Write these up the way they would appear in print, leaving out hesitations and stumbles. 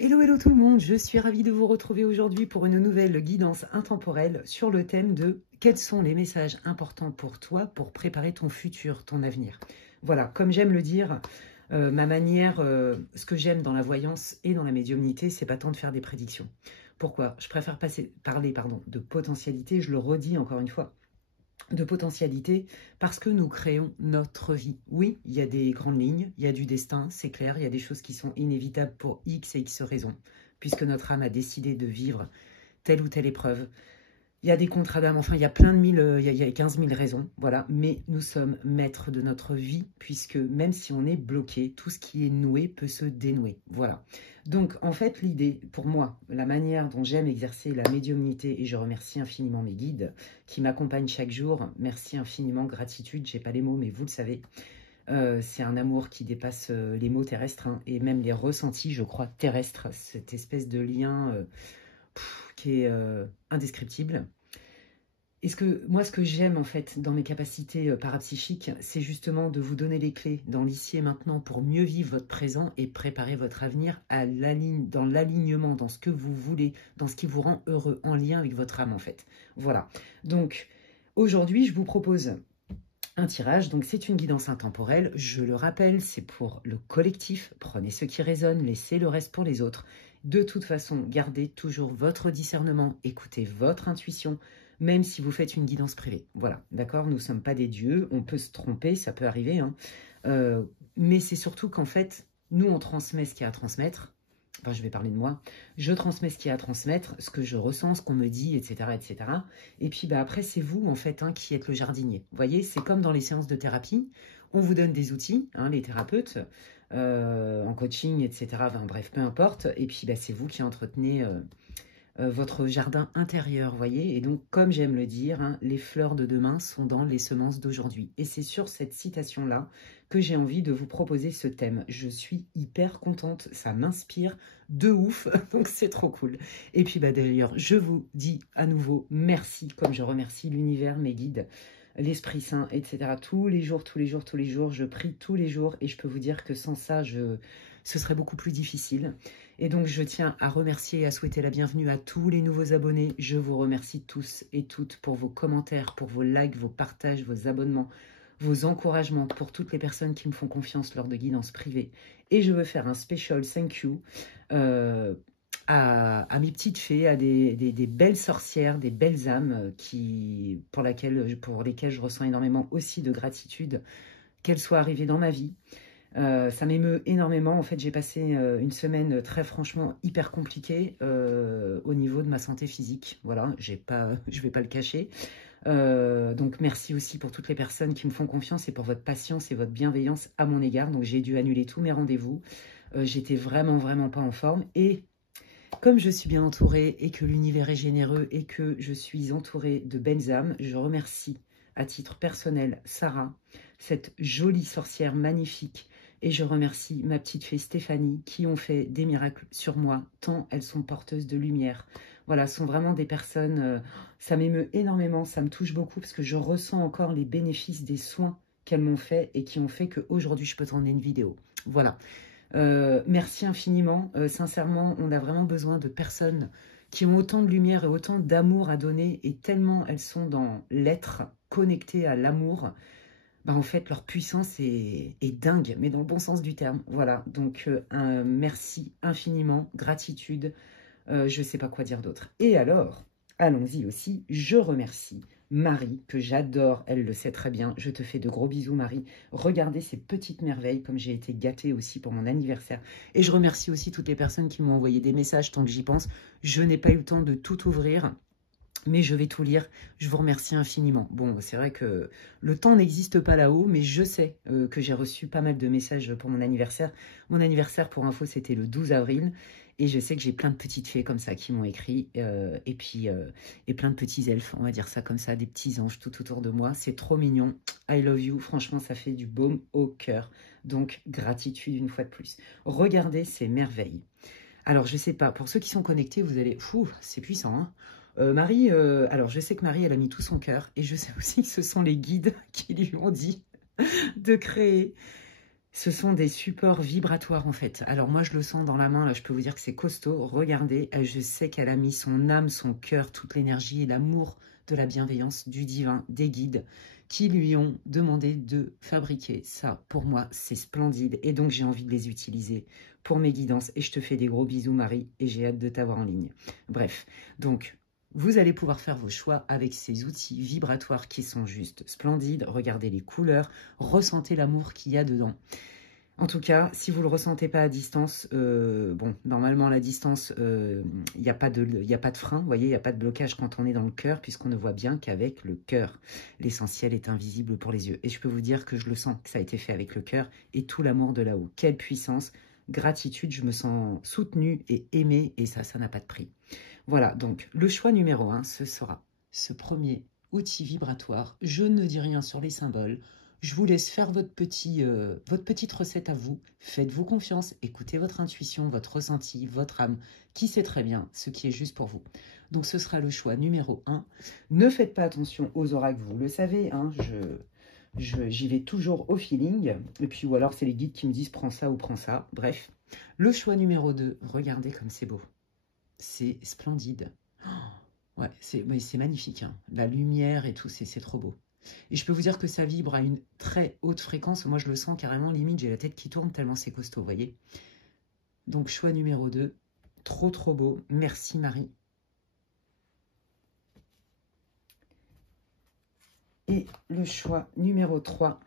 Hello, hello tout le monde, je suis ravie de vous retrouver aujourd'hui pour une nouvelle guidance intemporelle sur le thème de quels sont les messages importants pour toi pour préparer ton futur, ton avenir. Voilà, comme j'aime le dire, ma manière, ce que j'aime dans la voyance et dans la médiumnité, c'est pas tant de faire des prédictions. Pourquoi? Je préfère parler de potentialité, je le redis encore une fois, de potentialité parce que nous créons notre vie. Oui, il y a des grandes lignes, il y a du destin, c'est clair, il y a des choses qui sont inévitables pour X et X raisons, puisque notre âme a décidé de vivre telle ou telle épreuve. Il y a des contrats d'âme, enfin, il y a plein de mille, il y a 15 000 raisons, voilà. Mais nous sommes maîtres de notre vie, puisque même si on est bloqué, tout ce qui est noué peut se dénouer, voilà. Donc, en fait, l'idée, pour moi, la manière dont j'aime exercer la médiumnité, et je remercie infiniment mes guides qui m'accompagnent chaque jour, merci infiniment, gratitude, j'ai pas les mots, mais vous le savez, c'est un amour qui dépasse les mots terrestres, hein, et même les ressentis, je crois, terrestres, cette espèce de lien qui est indescriptible. Et ce que j'aime en fait dans mes capacités parapsychiques, c'est justement de vous donner les clés dans l'ici et maintenant pour mieux vivre votre présent et préparer votre avenir dans l'alignement, dans ce que vous voulez, dans ce qui vous rend heureux, en lien avec votre âme en fait. Voilà. Donc aujourd'hui, je vous propose un tirage. Donc c'est une guidance intemporelle. Je le rappelle, c'est pour le collectif. Prenez ce qui résonne, laissez le reste pour les autres. De toute façon, gardez toujours votre discernement, écoutez votre intuition, même si vous faites une guidance privée. Voilà, d'accord? Nous ne sommes pas des dieux, on peut se tromper, ça peut arriver, hein. Mais c'est surtout qu'en fait, nous, on transmet ce qu'il y a à transmettre. Enfin, je vais parler de moi. Je transmets ce qu'il y a à transmettre, ce que je ressens, ce qu'on me dit, etc., etc. Et puis, après, c'est vous, en fait, hein, qui êtes le jardinier. Vous voyez, c'est comme dans les séances de thérapie. On vous donne des outils, hein, les thérapeutes, en coaching, etc. Enfin, bref, peu importe. Et puis, c'est vous qui entretenez votre jardin intérieur, voyez. Et donc, comme j'aime le dire, hein, les fleurs de demain sont dans les semences d'aujourd'hui. Et c'est sur cette citation-là que j'ai envie de vous proposer ce thème. Je suis hyper contente, ça m'inspire de ouf, donc c'est trop cool. Et puis, d'ailleurs, je vous dis à nouveau merci, comme je remercie l'univers, mes guides, l'Esprit Saint, etc. Tous les jours, je prie tous les jours. Et je peux vous dire que sans ça, ce serait beaucoup plus difficile. Et donc, je tiens à remercier et à souhaiter la bienvenue à tous les nouveaux abonnés. Je vous remercie tous et toutes pour vos commentaires, pour vos likes, vos partages, vos abonnements, vos encouragements, pour toutes les personnes qui me font confiance lors de guidances privées. Et je veux faire un special thank you à mes petites fées, à des belles sorcières, des belles âmes pour lesquelles je ressens énormément aussi de gratitude qu'elles soient arrivées dans ma vie. Ça m'émeut énormément. En fait, j'ai passé une semaine très franchement hyper compliquée au niveau de ma santé physique. Voilà, je vais pas le cacher. Donc, merci aussi pour toutes les personnes qui me font confiance et pour votre patience et votre bienveillance à mon égard. Donc, j'ai dû annuler tous mes rendez-vous. J'étais vraiment pas en forme. Et comme je suis bien entourée et que l'univers est généreux et que je suis entourée de belles âmes, je remercie à titre personnel Sarah, cette jolie sorcière magnifique. Et je remercie ma petite fée Stéphanie qui ont fait des miracles sur moi, tant elles sont porteuses de lumière. Voilà, ce sont vraiment des personnes, ça m'émeut énormément, ça me touche beaucoup parce que je ressens encore les bénéfices des soins qu'elles m'ont fait et qui ont fait qu'aujourd'hui je peux tourner une vidéo. Voilà. Merci infiniment. Sincèrement, on a vraiment besoin de personnes qui ont autant de lumière et autant d'amour à donner et tellement elles sont dans l'être, connectées à l'amour. En fait, leur puissance est dingue, mais dans le bon sens du terme. Voilà, donc un merci infiniment, gratitude, je ne sais pas quoi dire d'autre. Et alors, allons-y aussi, je remercie Marie, que j'adore, elle le sait très bien. Je te fais de gros bisous, Marie. Regardez ces petites merveilles, comme j'ai été gâtée aussi pour mon anniversaire. Et je remercie aussi toutes les personnes qui m'ont envoyé des messages tant que j'y pense. Je n'ai pas eu le temps de tout ouvrir, mais je vais tout lire. Je vous remercie infiniment. Bon, c'est vrai que le temps n'existe pas là-haut, mais je sais que j'ai reçu pas mal de messages pour mon anniversaire. Mon anniversaire, pour info, c'était le 12 avril. Et je sais que j'ai plein de petites fées comme ça qui m'ont écrit. Et plein de petits elfes, on va dire ça comme ça, des petits anges tout autour de moi. C'est trop mignon. I love you. Franchement, ça fait du baume au cœur. Donc, gratitude une fois de plus. Regardez ces merveilles. Alors, je sais pas, pour ceux qui sont connectés, vous allez... Fou, c'est puissant, hein. Marie, alors je sais que Marie, elle a mis tout son cœur. Et je sais aussi que ce sont les guides qui lui ont dit de créer Ce sont des supports vibratoires en fait. Alors moi je le sens dans la main, là je peux vous dire que c'est costaud. Regardez, je sais qu'elle a mis son âme, son cœur, toute l'énergie et l'amour de la bienveillance du divin, des guides qui lui ont demandé de fabriquer ça. Pour moi c'est splendide et donc j'ai envie de les utiliser pour mes guidances. Et je te fais des gros bisous Marie et j'ai hâte de t'avoir en ligne. Bref, donc vous allez pouvoir faire vos choix avec ces outils vibratoires qui sont juste splendides. Regardez les couleurs, ressentez l'amour qu'il y a dedans. En tout cas, si vous ne le ressentez pas à distance, bon, normalement à la distance, il n'y a pas de frein, vous voyez, il n'y a pas de blocage quand on est dans le cœur, puisqu'on ne voit bien qu'avec le cœur. L'essentiel est invisible pour les yeux. Et je peux vous dire que je le sens, que ça a été fait avec le cœur et tout l'amour de là-haut. Quelle puissance, gratitude, je me sens soutenue et aimée, et ça n'a pas de prix. Voilà, donc le choix numéro 1, ce sera ce premier outil vibratoire. Je ne dis rien sur les symboles. Je vous laisse faire votre petite recette à vous. Faites-vous confiance, écoutez votre intuition, votre ressenti, votre âme, qui sait très bien ce qui est juste pour vous. Donc ce sera le choix numéro 1. Ne faites pas attention aux oracles, vous le savez, hein, j'y vais toujours au feeling. Et puis ou alors c'est les guides qui me disent prends ça ou prends ça. Bref, le choix numéro 2, regardez comme c'est beau. C'est splendide. Oh, ouais, c'est magnifique. Hein. La lumière et tout, c'est trop beau. Et je peux vous dire que ça vibre à une très haute fréquence. Moi, je le sens carrément, limite, j'ai la tête qui tourne tellement c'est costaud, vous voyez. Donc, choix numéro 2. Trop, trop beau. Merci, Marie. Et le choix numéro 3.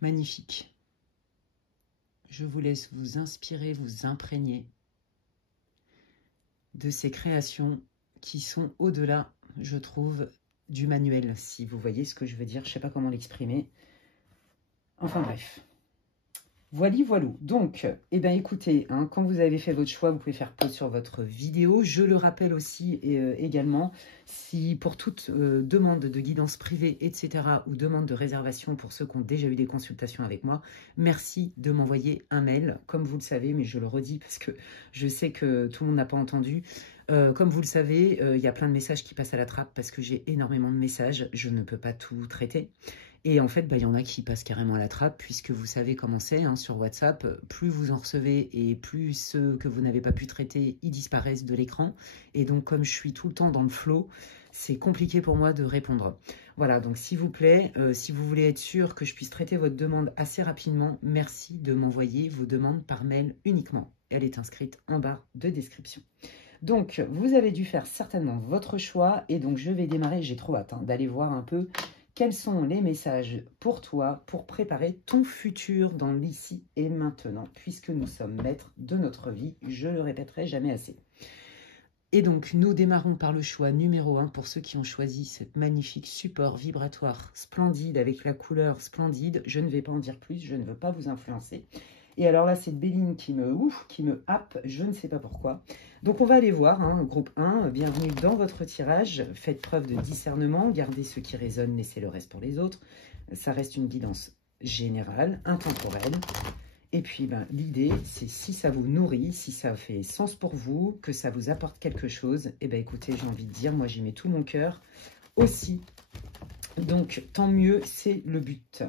Magnifique. Je vous laisse vous inspirer, vous imprégner de ces créations qui sont au-delà, je trouve, du manuel, si vous voyez ce que je veux dire. Je ne sais pas comment l'exprimer. Enfin bref. Voilà. Donc, eh bien, écoutez, hein, quand vous avez fait votre choix, vous pouvez faire pause sur votre vidéo. Je le rappelle aussi également, si pour toute demande de guidance privée, etc., ou demande de réservation pour ceux qui ont déjà eu des consultations avec moi, merci de m'envoyer un mail, comme vous le savez, mais je le redis parce que je sais que tout le monde n'a pas entendu. Comme vous le savez, il y a plein de messages qui passent à la trappe parce que j'ai énormément de messages. Je ne peux pas tout traiter. Et en fait, il y en a qui passent carrément à la trappe, puisque vous savez comment c'est, hein, sur WhatsApp, plus vous en recevez et plus ceux que vous n'avez pas pu traiter, ils disparaissent de l'écran. Et donc, comme je suis tout le temps dans le flow, c'est compliqué pour moi de répondre. Voilà, donc s'il vous plaît, si vous voulez être sûr que je puisse traiter votre demande assez rapidement, merci de m'envoyer vos demandes par mail uniquement. Elle est inscrite en barre de description. Donc, vous avez dû faire certainement votre choix, et donc je vais démarrer, j'ai trop hâte d'aller voir un peu quels sont les messages pour toi, pour préparer ton futur dans l'ici et maintenant, puisque nous sommes maîtres de notre vie, je le répéterai jamais assez. Et donc, nous démarrons par le choix numéro 1 pour ceux qui ont choisi ce magnifique support vibratoire splendide, avec la couleur splendide. Je ne vais pas en dire plus, je ne veux pas vous influencer. Et alors là, c'est Béline qui me happe, je ne sais pas pourquoi. Donc, on va aller voir, hein, groupe 1, bienvenue dans votre tirage. Faites preuve de discernement, gardez ce qui résonne, laissez le reste pour les autres. Ça reste une guidance générale, intemporelle. Et puis, l'idée, c'est si ça vous nourrit, si ça fait sens pour vous, que ça vous apporte quelque chose, eh bien, écoutez, j'ai envie de dire, moi, j'y mets tout mon cœur aussi. Donc, tant mieux, c'est le but.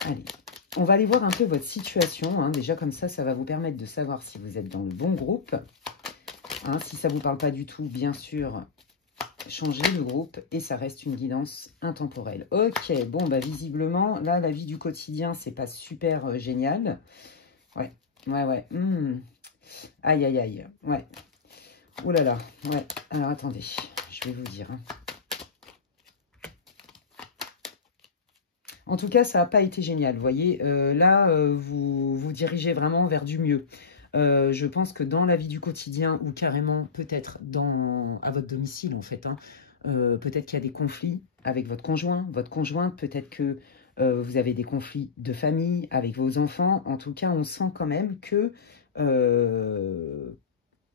Allez. On va aller voir un peu votre situation. Hein. Déjà, comme ça va vous permettre de savoir si vous êtes dans le bon groupe. Hein, si ça ne vous parle pas du tout, bien sûr, changez le groupe. Et ça reste une guidance intemporelle. Ok, bon, visiblement, là, la vie du quotidien, c'est pas super génial. Ouais. Aïe, aïe, aïe. Ouais. Oh là là. Ouais. Alors, attendez. Je vais vous dire. Hein. En tout cas, ça n'a pas été génial. Vous voyez, là, vous vous dirigez vraiment vers du mieux. Je pense que dans la vie du quotidien, ou carrément peut-être à votre domicile, en fait, hein, peut-être qu'il y a des conflits avec votre conjoint, votre conjointe, peut-être que vous avez des conflits de famille avec vos enfants. En tout cas, on sent quand même que,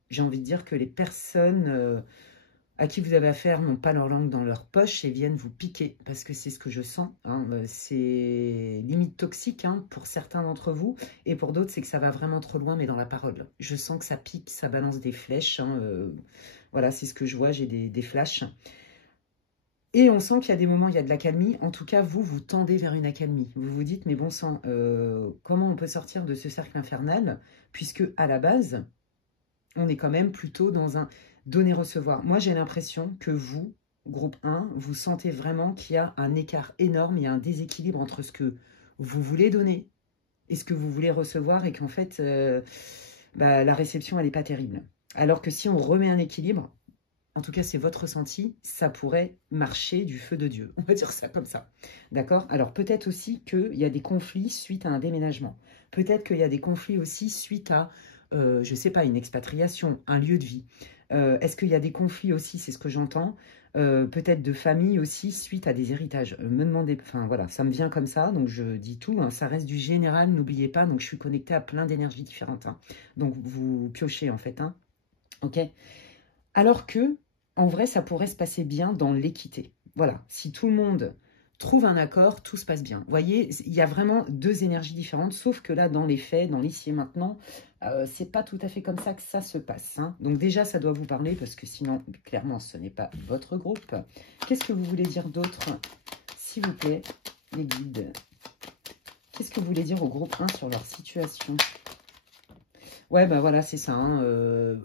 j'ai envie de dire que les personnes à qui vous avez affaire n'ont pas leur langue dans leur poche et viennent vous piquer, parce que c'est ce que je sens. Hein. C'est limite toxique hein, pour certains d'entre vous, et pour d'autres, c'est que ça va vraiment trop loin, mais dans la parole. Je sens que ça pique, ça balance des flèches. Hein. Voilà, c'est ce que je vois, j'ai des flashs. Et on sent qu'il y a des moments, il y a de l'accalmie. En tout cas, vous tendez vers une accalmie. Vous vous dites, mais bon sang, comment on peut sortir de ce cercle infernal? Puisque, à la base, on est quand même plutôt dans un donner-recevoir. Moi, j'ai l'impression que vous, groupe 1, vous sentez vraiment qu'il y a un écart énorme, il y a un déséquilibre entre ce que vous voulez donner et ce que vous voulez recevoir, et qu'en fait, la réception, elle n'est pas terrible. Alors que si on remet un équilibre, en tout cas, c'est votre ressenti, ça pourrait marcher du feu de Dieu. On va dire ça comme ça. D'accord? Alors, peut-être aussi qu'il y a des conflits suite à un déménagement. Peut-être qu'il y a des conflits aussi suite à, je ne sais pas, une expatriation, un lieu de vie. Est-ce qu'il y a des conflits aussi, c'est ce que j'entends, peut-être de famille aussi, suite à des héritages. Me demandez, enfin voilà, ça me vient comme ça, donc je dis tout, hein, ça reste du général, n'oubliez pas, donc je suis connectée à plein d'énergies différentes. Hein. Donc, vous piochez en fait, hein. Ok? Alors que, en vrai, ça pourrait se passer bien dans l'équité. Voilà, si tout le monde trouve un accord, tout se passe bien. Vous voyez, il y a vraiment deux énergies différentes, sauf que là, dans les faits, dans l'ici et maintenant, c'est pas tout à fait comme ça que ça se passe. Hein. Donc déjà, ça doit vous parler, parce que sinon, clairement, ce n'est pas votre groupe. Qu'est-ce que vous voulez dire d'autre, s'il vous plaît, les guides? Qu'est-ce que vous voulez dire au groupe 1 sur leur situation? Ouais, bah voilà, c'est ça. Hein.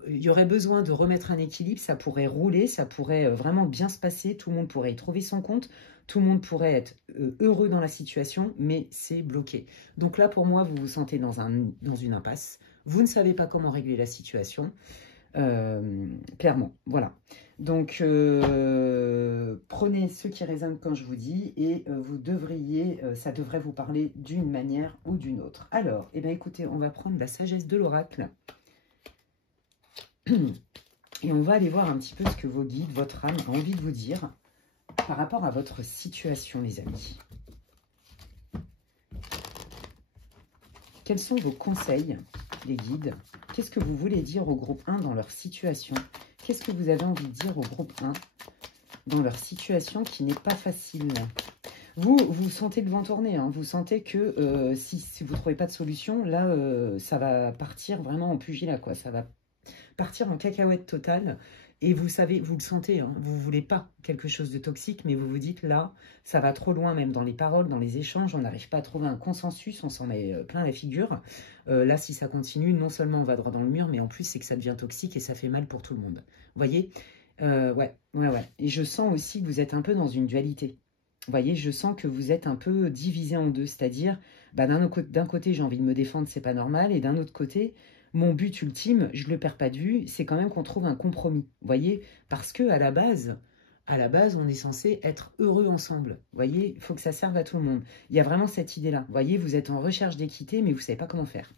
Il y aurait besoin de remettre un équilibre, ça pourrait rouler, ça pourrait vraiment bien se passer, tout le monde pourrait y trouver son compte, tout le monde pourrait être heureux dans la situation, mais c'est bloqué. Donc là, pour moi, vous vous sentez dans une impasse, vous ne savez pas comment régler la situation, clairement, voilà. Donc, prenez ce qui résonne quand je vous dis, et vous devriez, ça devrait vous parler d'une manière ou d'une autre. Alors, eh bien, écoutez, on va prendre la sagesse de l'oracle. Et on va aller voir un petit peu ce que vos guides, votre âme a envie de vous dire par rapport à votre situation, les amis. Quels sont vos conseils, les guides? Qu'est-ce que vous voulez dire au groupe 1 dans leur situation? Qu'est-ce que vous avez envie de dire au groupe 1 dans leur situation qui n'est pas facile? Vous sentez le vent tourner, hein. Vous sentez que si vous ne trouvez pas de solution, là, ça va partir vraiment en pugilat, quoi. Ça va partir en cacahuète totale. Et vous savez, vous le sentez, hein, vous ne voulez pas quelque chose de toxique, mais vous vous dites là, ça va trop loin, même dans les paroles, dans les échanges, on n'arrive pas à trouver un consensus, on s'en met plein la figure. Là, si ça continue, non seulement on va droit dans le mur, mais en plus, c'est que ça devient toxique et ça fait mal pour tout le monde. Vous voyez? Ouais. Et je sens aussi que vous êtes un peu dans une dualité. Vous voyez, je sens que vous êtes un peu divisé en deux, c'est-à-dire, bah, d'un côté, j'ai envie de me défendre, c'est pas normal, et d'un autre côté, mon but ultime, je ne le perds pas de vue, c'est quand même qu'on trouve un compromis. Vous voyez, parce que à la base, on est censé être heureux ensemble. Vous voyez, il faut que ça serve à tout le monde. Il y a vraiment cette idée-là. Vous voyez, vous êtes en recherche d'équité, mais vous ne savez pas comment faire.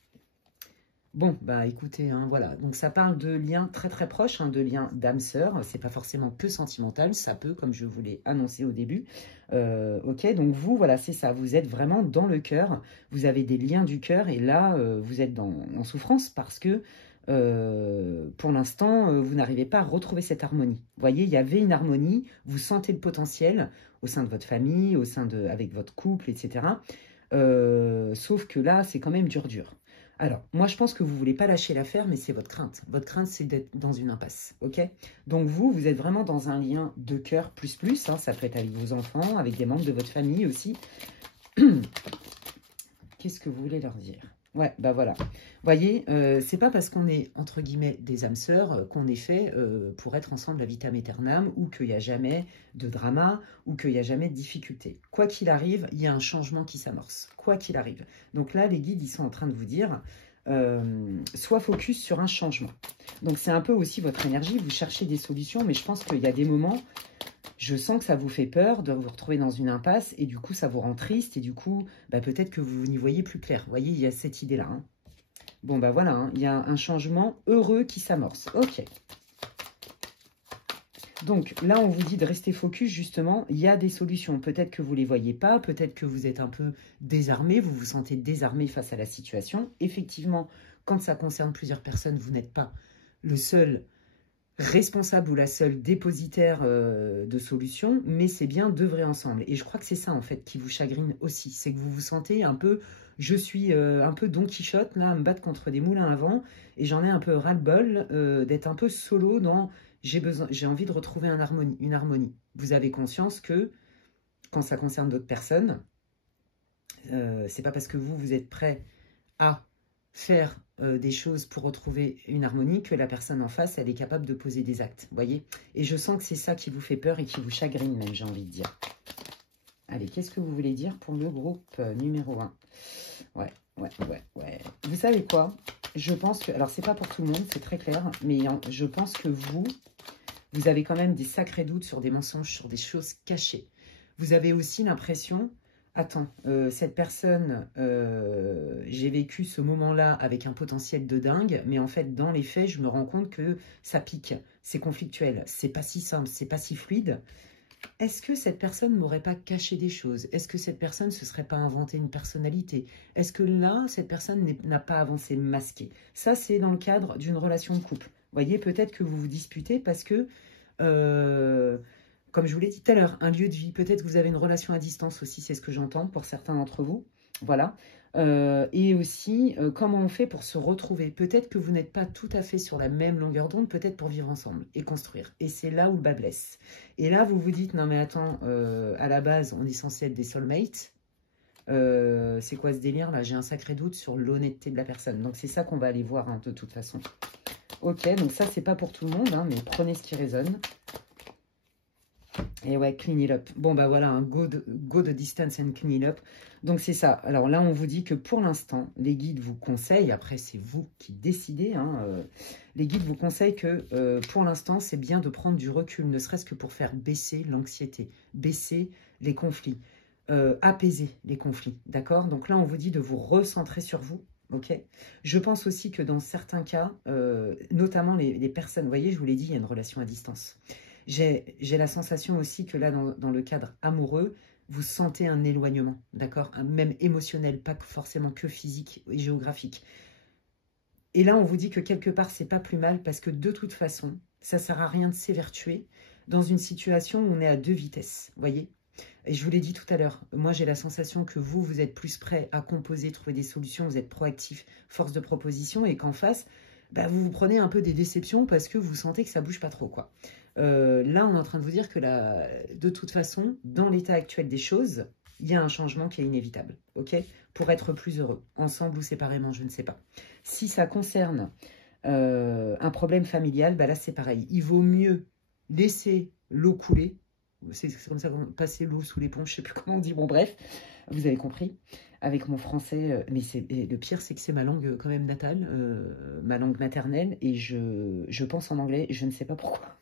Bon, bah écoutez, hein, voilà. Donc ça parle de liens très très proches, hein, de liens d'âme-sœur. C'est pas forcément que sentimental, ça peut, comme je vous l'ai annoncé au début. Ok, donc vous, voilà, c'est ça. Vous êtes vraiment dans le cœur. Vous avez des liens du cœur, et là, vous êtes en souffrance parce que pour l'instant, vous n'arrivez pas à retrouver cette harmonie. Vous voyez, il y avait une harmonie. Vous sentez le potentiel au sein de votre famille, avec votre couple, etc. Sauf que là, c'est quand même dur. Alors, moi, je pense que vous ne voulez pas lâcher l'affaire, mais c'est votre crainte. Votre crainte, c'est d'être dans une impasse, ok? Donc, vous êtes vraiment dans un lien de cœur plus, hein, ça peut être avec vos enfants, avec des membres de votre famille aussi. Qu'est-ce que vous voulez leur dire? Ouais, bah voilà. Vous voyez, c'est pas parce qu'on est, entre guillemets, des âmes sœurs qu'on est fait pour être ensemble à vitam aeternam, ou qu'il n'y a jamais de drama, ou qu'il n'y a jamais de difficulté. Quoi qu'il arrive, il y a un changement qui s'amorce. Quoi qu'il arrive. Donc là, les guides, ils sont en train de vous dire, soit focus sur un changement. Donc c'est un peu aussi votre énergie, vous cherchez des solutions, mais je pense qu'il y a des moments, je sens que ça vous fait peur de vous retrouver dans une impasse, et du coup, ça vous rend triste, et du coup, bah, peut-être que vous n'y voyez plus clair. Vous voyez, il y a cette idée-là. Hein. Bon, bah voilà, hein, il y a un changement heureux qui s'amorce. Ok. Donc, là, on vous dit de rester focus, justement. Il y a des solutions. Peut-être que vous ne les voyez pas, peut-être que vous êtes un peu désarmé, vous vous sentez désarmé face à la situation. Effectivement, quand ça concerne plusieurs personnes, vous n'êtes pas le seul responsable ou la seule dépositaire de solutions, mais c'est bien d'œuvrer ensemble. Et je crois que c'est ça, en fait, qui vous chagrine aussi. C'est que vous vous sentez un peu, je suis un peu Don Quichotte, là, à me battre contre des moulins à vent, et j'en ai un peu ras-le-bol d'être un peu solo dans j'ai envie de retrouver une harmonie. Vous avez conscience que, quand ça concerne d'autres personnes, c'est pas parce que vous êtes prêt à faire des choses pour retrouver une harmonie que la personne en face, elle est capable de poser des actes, voyez. Et je sens que c'est ça qui vous fait peur et qui vous chagrine même, j'ai envie de dire. Allez, qu'est-ce que vous voulez dire pour le groupe numéro 1? Ouais. Vous savez quoi? Je pense que, alors c'est pas pour tout le monde, c'est très clair, mais je pense que vous avez quand même des sacrés doutes sur des mensonges, sur des choses cachées. Vous avez aussi l'impression... Attends, cette personne, j'ai vécu ce moment-là avec un potentiel de dingue, mais en fait, dans les faits, je me rends compte que ça pique, c'est conflictuel, c'est pas si simple, c'est pas si fluide. Est-ce que cette personne m'aurait pas caché des choses? Est-ce que cette personne se serait pas inventé une personnalité? Est-ce que là, cette personne n'a pas avancé masqué? Ça, c'est dans le cadre d'une relation de couple. Vous voyez, peut-être que vous vous disputez parce que... comme je vous l'ai dit tout à l'heure, un lieu de vie. Peut-être que vous avez une relation à distance aussi, c'est ce que j'entends pour certains d'entre vous. Voilà. Et aussi, comment on fait pour se retrouver? Peut-être que vous n'êtes pas tout à fait sur la même longueur d'onde, peut-être pour vivre ensemble et construire. Et c'est là où le bas blesse. Et là, vous vous dites, non mais attends, à la base, on est censé être des soulmates. C'est quoi ce délire là? J'ai un sacré doute sur l'honnêteté de la personne. Donc c'est ça qu'on va aller voir hein, de toute façon. Ok, donc ça, c'est pas pour tout le monde, hein, mais prenez ce qui résonne. Et ouais, clean it up. Bon, bah voilà, un go the distance and clean it up. Donc, c'est ça. Alors là, on vous dit que pour l'instant, les guides vous conseillent, après, c'est vous qui décidez, hein, les guides vous conseillent que pour l'instant, c'est bien de prendre du recul, ne serait-ce que pour faire baisser l'anxiété, baisser les conflits, apaiser les conflits, d'accord? Donc là, on vous dit de vous recentrer sur vous. Ok. Je pense aussi que dans certains cas, notamment les personnes, vous voyez, je vous l'ai dit, il y a une relation à distance. J'ai la sensation aussi que là, dans le cadre amoureux, vous sentez un éloignement, d'accord? Même émotionnel, pas forcément que physique et géographique. Et là, on vous dit que quelque part, c'est pas plus mal parce que de toute façon, ça sert à rien de s'évertuer dans une situation où on est à deux vitesses, vous voyez? Et je vous l'ai dit tout à l'heure, moi j'ai la sensation que vous êtes plus prêt à composer, trouver des solutions, vous êtes proactif, force de proposition, et qu'en face, bah, vous prenez un peu des déceptions parce que vous sentez que ça bouge pas trop, quoi. Là, on est en train de vous dire que de toute façon, dans l'état actuel des choses, il y a un changement qui est inévitable, ok? Pour être plus heureux, ensemble ou séparément, je ne sais pas. Si ça concerne un problème familial, bah là c'est pareil. Il vaut mieux laisser l'eau couler. C'est comme ça qu'on passer l'eau sous les ponts, je ne sais plus comment on dit. Bon, bref, vous avez compris. Avec mon français, mais le pire, c'est que c'est ma langue quand même natale, ma langue maternelle, et je pense en anglais, je ne sais pas pourquoi.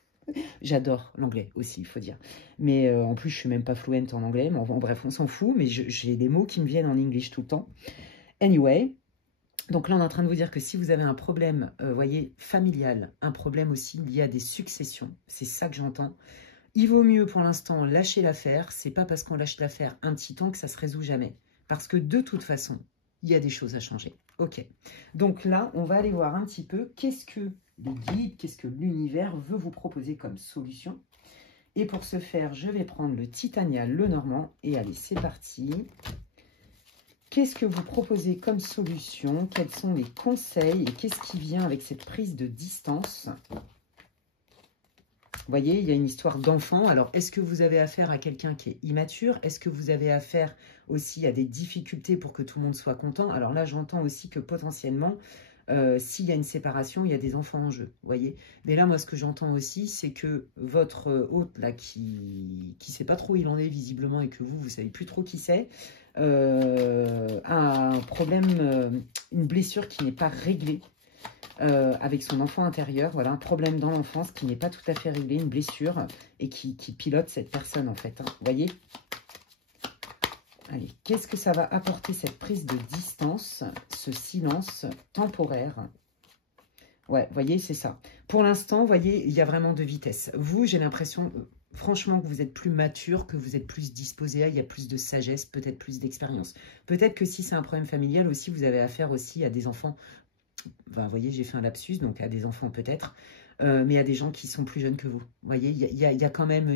J'adore l'anglais aussi, il faut dire. Mais en plus, je suis même pas fluente en anglais. Mais en bref, on s'en fout. Mais j'ai des mots qui me viennent en English tout le temps. Anyway, donc là, on est en train de vous dire que si vous avez un problème, voyez, familial, un problème aussi lié à des successions, c'est ça que j'entends. Il vaut mieux pour l'instant lâcher l'affaire. C'est pas parce qu'on lâche l'affaire un petit temps que ça se résout jamais. Parce que de toute façon, il y a des choses à changer. Ok. Donc là, on va aller voir un petit peu qu'est-ce que les guides, qu'est-ce que l'univers veut vous proposer comme solution. Et pour ce faire, je vais prendre le Titania, le Normand. Et allez, c'est parti. Qu'est-ce que vous proposez comme solution? Quels sont les conseils? Et qu'est-ce qui vient avec cette prise de distance? Vous voyez, il y a une histoire d'enfant. Alors, est-ce que vous avez affaire à quelqu'un qui est immature? Est-ce que vous avez affaire aussi à des difficultés pour que tout le monde soit content? Alors là, j'entends aussi que potentiellement, s'il y a une séparation, il y a des enfants en jeu, vous voyez. Mais là, moi, ce que j'entends aussi, c'est que votre hôte, là, qui ne sait pas trop où il en est, visiblement, et que vous ne savez plus trop qui c'est, a un problème, une blessure qui n'est pas réglée. Avec son enfant intérieur, voilà, un problème dans l'enfance qui n'est pas tout à fait réglé, une blessure, et qui pilote cette personne, en fait. Hein, vous voyez? Allez, qu'est-ce que ça va apporter, cette prise de distance, ce silence temporaire? Ouais, vous voyez, c'est ça. Pour l'instant, vous voyez, il y a vraiment deux vitesses. Vous, j'ai l'impression, franchement, que vous êtes plus mature, que vous êtes plus disposé à, il y a plus de sagesse, peut-être plus d'expérience. Peut-être que si c'est un problème familial aussi, vous avez affaire aussi à des enfants. Enfin, vous voyez, j'ai fait un lapsus, donc à des enfants peut-être, mais à des gens qui sont plus jeunes que vous. Vous voyez, il y a quand même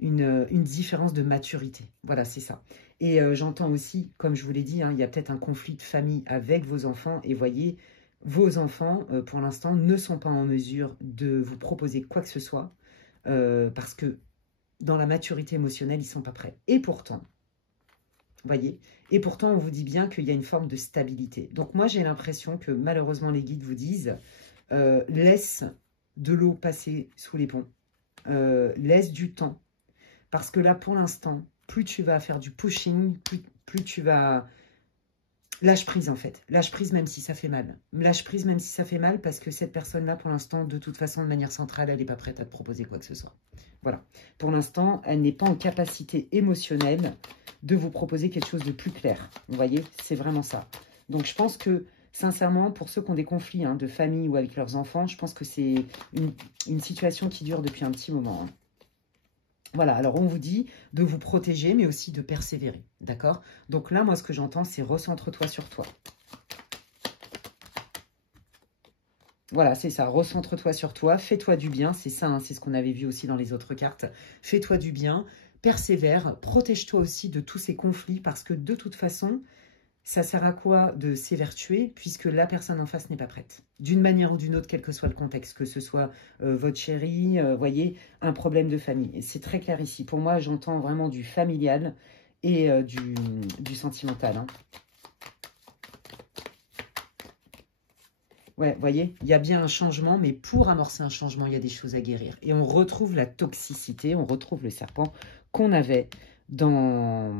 une différence de maturité. Voilà, c'est ça. Et j'entends aussi, comme je vous l'ai dit, hein, il y a peut-être un conflit de famille avec vos enfants. Et voyez, vos enfants, pour l'instant, ne sont pas en mesure de vous proposer quoi que ce soit. Parce que dans la maturité émotionnelle, ils ne sont pas prêts. Et pourtant, voyez, et pourtant, on vous dit bien qu'il y a une forme de stabilité. Donc moi, j'ai l'impression que malheureusement, les guides vous disent laisse de l'eau passer sous les ponts. Laisse du temps. Parce que là, pour l'instant, plus tu vas faire du pushing, plus tu vas... Lâche prise, en fait. Lâche prise, même si ça fait mal. Lâche prise, même si ça fait mal, parce que cette personne-là, pour l'instant, de toute façon, de manière centrale, elle n'est pas prête à te proposer quoi que ce soit. Voilà. Pour l'instant, elle n'est pas en capacité émotionnelle de vous proposer quelque chose de plus clair. Vous voyez, c'est vraiment ça. Donc, je pense que, sincèrement, pour ceux qui ont des conflits de famille ou avec leurs enfants, je pense que c'est une situation qui dure depuis un petit moment. Hein. Voilà, alors on vous dit de vous protéger, mais aussi de persévérer, d'accord? Donc là, moi, ce que j'entends, c'est recentre-toi sur toi. Voilà, c'est ça, recentre-toi sur toi, fais-toi du bien, c'est ça, hein, c'est ce qu'on avait vu aussi dans les autres cartes. Fais-toi du bien, persévère, protège-toi aussi de tous ces conflits, parce que de toute façon, ça sert à quoi de s'évertuer puisque la personne en face n'est pas prête? D'une manière ou d'une autre, quel que soit le contexte, que ce soit votre chérie, voyez, un problème de famille. Et c'est très clair ici. Pour moi, j'entends vraiment du familial et du sentimental. Hein. Ouais, voyez, il y a bien un changement, mais pour amorcer un changement, il y a des choses à guérir. Et on retrouve la toxicité, on retrouve le serpent qu'on avait dans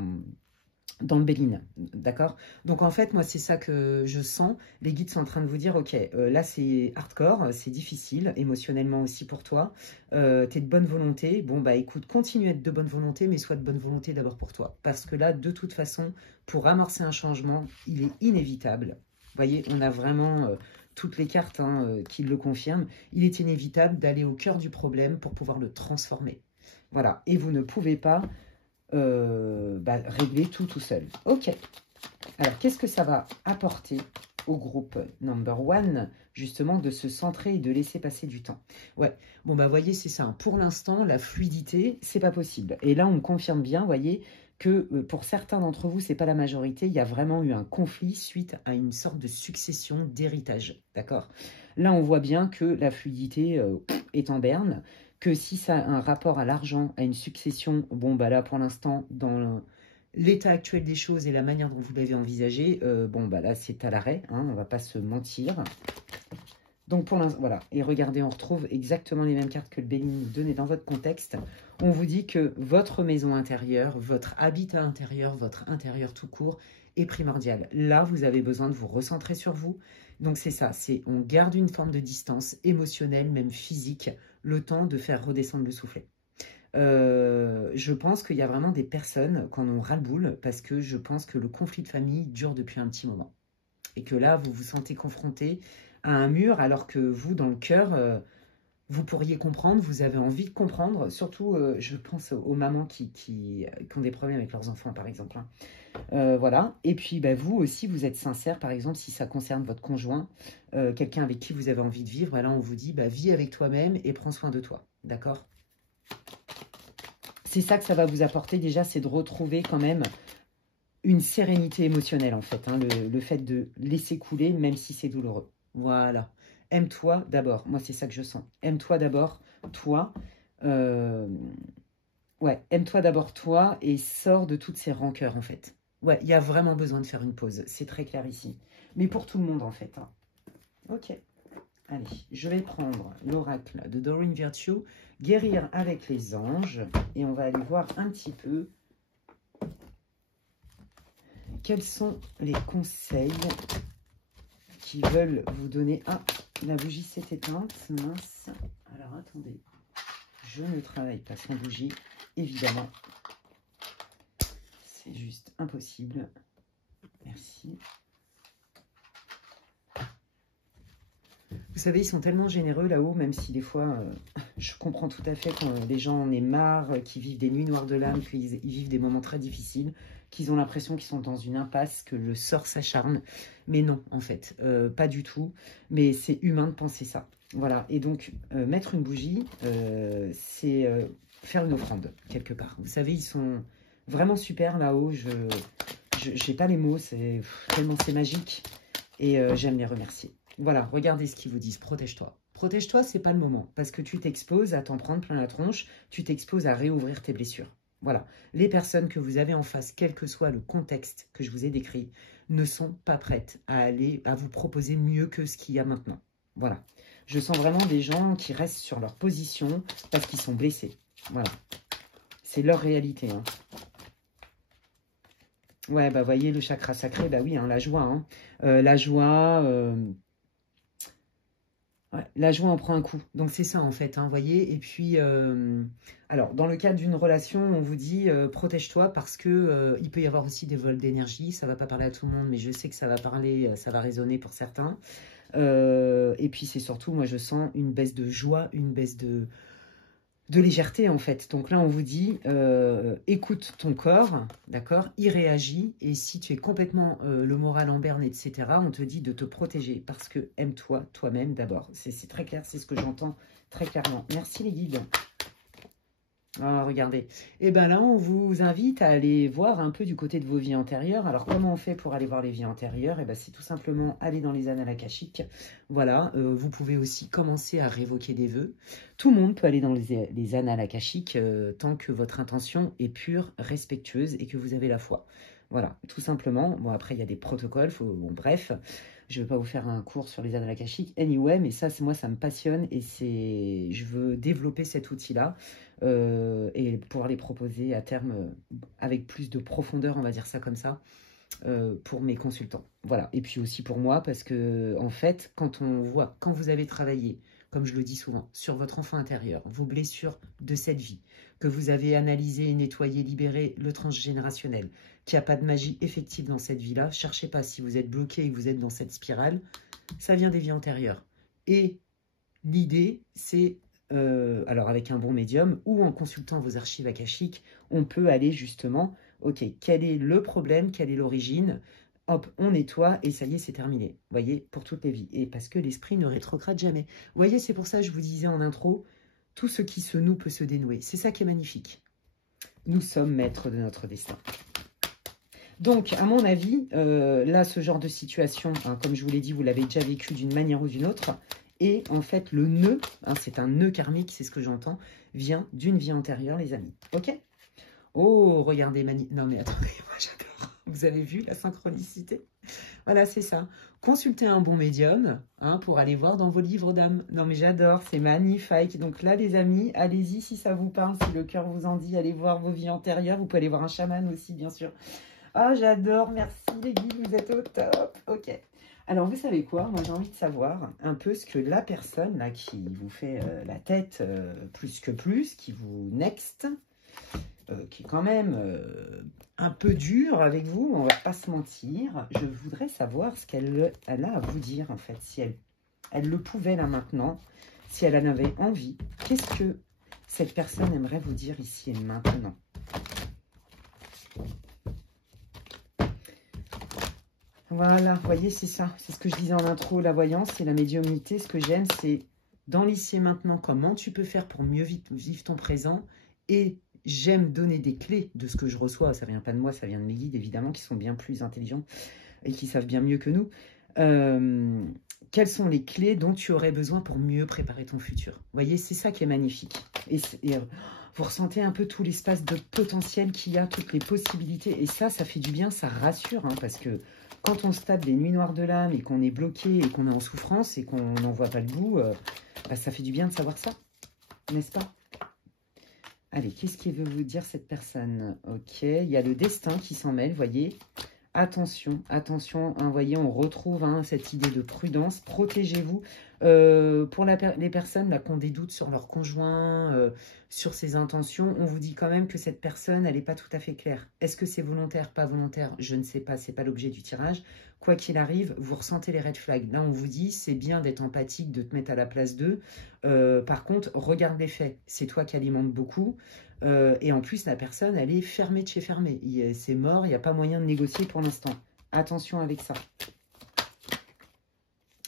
le Béline, d'accord? Donc en fait, moi, c'est ça que je sens. Les guides sont en train de vous dire, ok, là, c'est hardcore, c'est difficile, émotionnellement aussi pour toi. T'es de bonne volonté. Bon, bah écoute, continue à être de bonne volonté, mais sois de bonne volonté d'abord pour toi. Parce que là, de toute façon, pour amorcer un changement, il est inévitable. Vous voyez, on a vraiment toutes les cartes qui le confirment. Il est inévitable d'aller au cœur du problème pour pouvoir le transformer. Voilà, et vous ne pouvez pas régler tout seul. Ok. Alors, qu'est-ce que ça va apporter au groupe number one, justement, de se centrer et de laisser passer du temps? Ouais. Bon, bah, voyez, c'est ça. Pour l'instant, la fluidité, c'est pas possible. Et là, on confirme bien, voyez, que pour certains d'entre vous, c'est pas la majorité. Il y a vraiment eu un conflit suite à une sorte de succession d'héritage. D'accord? Là, on voit bien que la fluidité est en berne, que si ça a un rapport à l'argent, à une succession, bon, bah là, pour l'instant, dans l'état actuel des choses et la manière dont vous l'avez envisagé, bon, bah là, c'est à l'arrêt, hein, on ne va pas se mentir. Donc, pour l'instant, voilà. Et regardez, on retrouve exactement les mêmes cartes que le Béline nous donnait dans votre contexte. On vous dit que votre maison intérieure, votre habitat intérieur, votre intérieur tout court est primordial. Là, vous avez besoin de vous recentrer sur vous. Donc, c'est ça, c'est on garde une forme de distance émotionnelle, même physique, le temps de faire redescendre le soufflet. Je pense qu'il y a vraiment des personnes qui en ont ras-le-boule parce que je pense que le conflit de famille dure depuis un petit moment. Et que là, vous vous sentez confronté à un mur alors que vous, dans le cœur, vous pourriez comprendre, vous avez envie de comprendre. Surtout, je pense aux mamans qui ont des problèmes avec leurs enfants, par exemple. Hein. Voilà. Et puis, bah, vous aussi, vous êtes sincère, par exemple, si ça concerne votre conjoint, quelqu'un avec qui vous avez envie de vivre. Là, on vous dit, bah, vis avec toi-même et prends soin de toi. D'accord ? C'est ça que ça va vous apporter déjà, c'est de retrouver quand même une sérénité émotionnelle en fait. Hein, le fait de laisser couler même si c'est douloureux. Voilà. Aime-toi d'abord. Moi, c'est ça que je sens. Aime-toi d'abord, toi. Ouais, aime-toi d'abord toi et sors de toutes ces rancœurs en fait. Ouais, il y a vraiment besoin de faire une pause. C'est très clair ici. Mais pour tout le monde en fait. Hein. Ok. Allez, je vais prendre l'oracle de Doreen Virtue, guérir avec les anges, et on va aller voir un petit peu quels sont les conseils qui veulent vous donner. Ah, la bougie s'est éteinte, mince. Alors attendez, je ne travaille pas sans bougie, évidemment. C'est juste impossible. Merci. Vous savez, ils sont tellement généreux là-haut, même si des fois, je comprends tout à fait quand les gens en aient marre, qu'ils vivent des nuits noires de l'âme, qu'ils vivent des moments très difficiles, qu'ils ont l'impression qu'ils sont dans une impasse, que le sort s'acharne. Mais non, en fait, pas du tout. Mais c'est humain de penser ça. Voilà, et donc, mettre une bougie, c'est faire une offrande, quelque part. Vous savez, ils sont vraiment super là-haut. Je n'ai pas les mots, c'est tellement c'est magique. Et j'aime les remercier. Voilà, regardez ce qu'ils vous disent. Protège-toi. Protège-toi, c'est pas le moment. Parce que tu t'exposes à t'en prendre plein la tronche. Tu t'exposes à réouvrir tes blessures. Voilà. Les personnes que vous avez en face, quel que soit le contexte que je vous ai décrit, ne sont pas prêtes à vous proposer mieux que ce qu'il y a maintenant. Voilà. Je sens vraiment des gens qui restent sur leur position parce qu'ils sont blessés. Voilà. C'est leur réalité, hein. Ouais, bah voyez, le chakra sacré, bah oui, hein, la joie. Hein. La joie... Ouais, la joie en prend un coup. Donc, c'est ça, en fait, hein, voyez. Et puis, alors, dans le cadre d'une relation, on vous dit protège-toi parce que il peut y avoir aussi des vols d'énergie. Ça ne va pas parler à tout le monde, mais je sais que ça va parler, ça va résonner pour certains. Et puis, c'est surtout, moi, je sens une baisse de joie, une baisse de légèreté, en fait. Donc là, on vous dit, écoute ton corps, d'accord? Il réagit. Et si tu es complètement le moral en berne, etc., on te dit de te protéger parce que aime-toi toi-même d'abord. C'est très clair, c'est ce que j'entends très clairement. Merci les guides. Ah, regardez. Et bien là, on vous invite à aller voir un peu du côté de vos vies antérieures. Alors, comment on fait pour aller voir les vies antérieures? Et ben, c'est tout simplement aller dans les annales akashiques. Voilà, vous pouvez aussi commencer à révoquer des vœux. Tout le monde peut aller dans les annales akashiques tant que votre intention est pure, respectueuse et que vous avez la foi. Voilà, tout simplement. Bon, après, il y a des protocoles. Bon, bref, je ne vais pas vous faire un cours sur les annales akashiques. Anyway, mais ça, moi, ça me passionne et je veux développer cet outil-là. Et pouvoir les proposer à terme avec plus de profondeur, on va dire ça comme ça, pour mes consultants. Voilà, et puis aussi pour moi, parce que en fait, quand vous avez travaillé, comme je le dis souvent, sur votre enfant intérieur, vos blessures de cette vie, que vous avez analysé, nettoyé, libéré le transgénérationnel, qu'il n'y a pas de magie effective dans cette vie-là, cherchez pas, si vous êtes bloqué et que vous êtes dans cette spirale, ça vient des vies antérieures. Et l'idée, c'est alors avec un bon médium ou en consultant vos archives akashiques, on peut aller justement, ok, quel est le problème, quelle est l'origine, hop, on nettoie et ça y est, c'est terminé. Vous voyez, pour toutes les vies. Et parce que l'esprit ne rétrograde jamais. Vous voyez, c'est pour ça que je vous disais en intro, tout ce qui se noue peut se dénouer. C'est ça qui est magnifique. Nous sommes maîtres de notre destin. Donc, à mon avis, là, ce genre de situation, hein, comme je vous l'ai dit, vous l'avez déjà vécu d'une manière ou d'une autre. Et en fait, le nœud, hein, c'est un nœud karmique, c'est ce que j'entends, vient d'une vie antérieure, les amis. Ok? Oh, regardez, non mais attendez, moi j'adore. Vous avez vu la synchronicité? Voilà, c'est ça. Consultez un bon médium hein, pour aller voir dans vos livres d'âme. Non mais j'adore, c'est magnifique. Donc là, les amis, allez-y si ça vous parle, si le cœur vous en dit, allez voir vos vies antérieures. Vous pouvez aller voir un chaman aussi, bien sûr. Ah, j'adore, merci les guides, vous êtes au top. Ok. Alors, vous savez quoi? Moi, j'ai envie de savoir un peu ce que la personne là qui vous fait la tête plus que plus, qui vous next, qui est quand même un peu dur avec vous, on va pas se mentir. Je voudrais savoir ce qu'elle a à vous dire, en fait, si elle le pouvait là maintenant, si elle en avait envie. Qu'est-ce que cette personne aimerait vous dire ici et maintenant? Voilà, vous voyez, c'est ça. C'est ce que je disais en intro, la voyance et la médiumnité. Ce que j'aime, c'est dans l'ici et maintenant, comment tu peux faire pour mieux vivre ton présent. Et j'aime donner des clés de ce que je reçois. Ça ne vient pas de moi, ça vient de mes guides, évidemment, qui sont bien plus intelligents et qui savent bien mieux que nous. Quelles sont les clés dont tu aurais besoin pour mieux préparer ton futur? Vous voyez, c'est ça qui est magnifique. Et vous ressentez un peu tout l'espace de potentiel qu'il y a, toutes les possibilités. Et ça fait du bien, ça rassure, hein, parce que quand on se tape des nuits noires de l'âme et qu'on est bloqué et qu'on est en souffrance et qu'on n'en voit pas le bout, bah, ça fait du bien de savoir ça, n'est-ce pas? Allez, qu'est-ce qu'il veut vous dire cette personne? Ok, il y a le destin qui s'en mêle, voyez. Attention, attention, hein, voyez, on retrouve hein, cette idée de prudence. Protégez-vous. Pour les personnes là, qui ont des doutes sur leur conjoint, sur ses intentions, on vous dit quand même que cette personne, elle n'est pas tout à fait claire. Est-ce que c'est volontaire, pas volontaire? Je ne sais pas, c'est pas l'objet du tirage. quoi qu'il arrive, vous ressentez les red flags. Là, on vous dit, c'est bien d'être empathique, de te mettre à la place d'eux. Par contre, regarde les faits. C'est toi qui alimente beaucoup. Et en plus, la personne, elle est fermée de chez fermée. C'est mort, il n'y a pas moyen de négocier pour l'instant. Attention avec ça.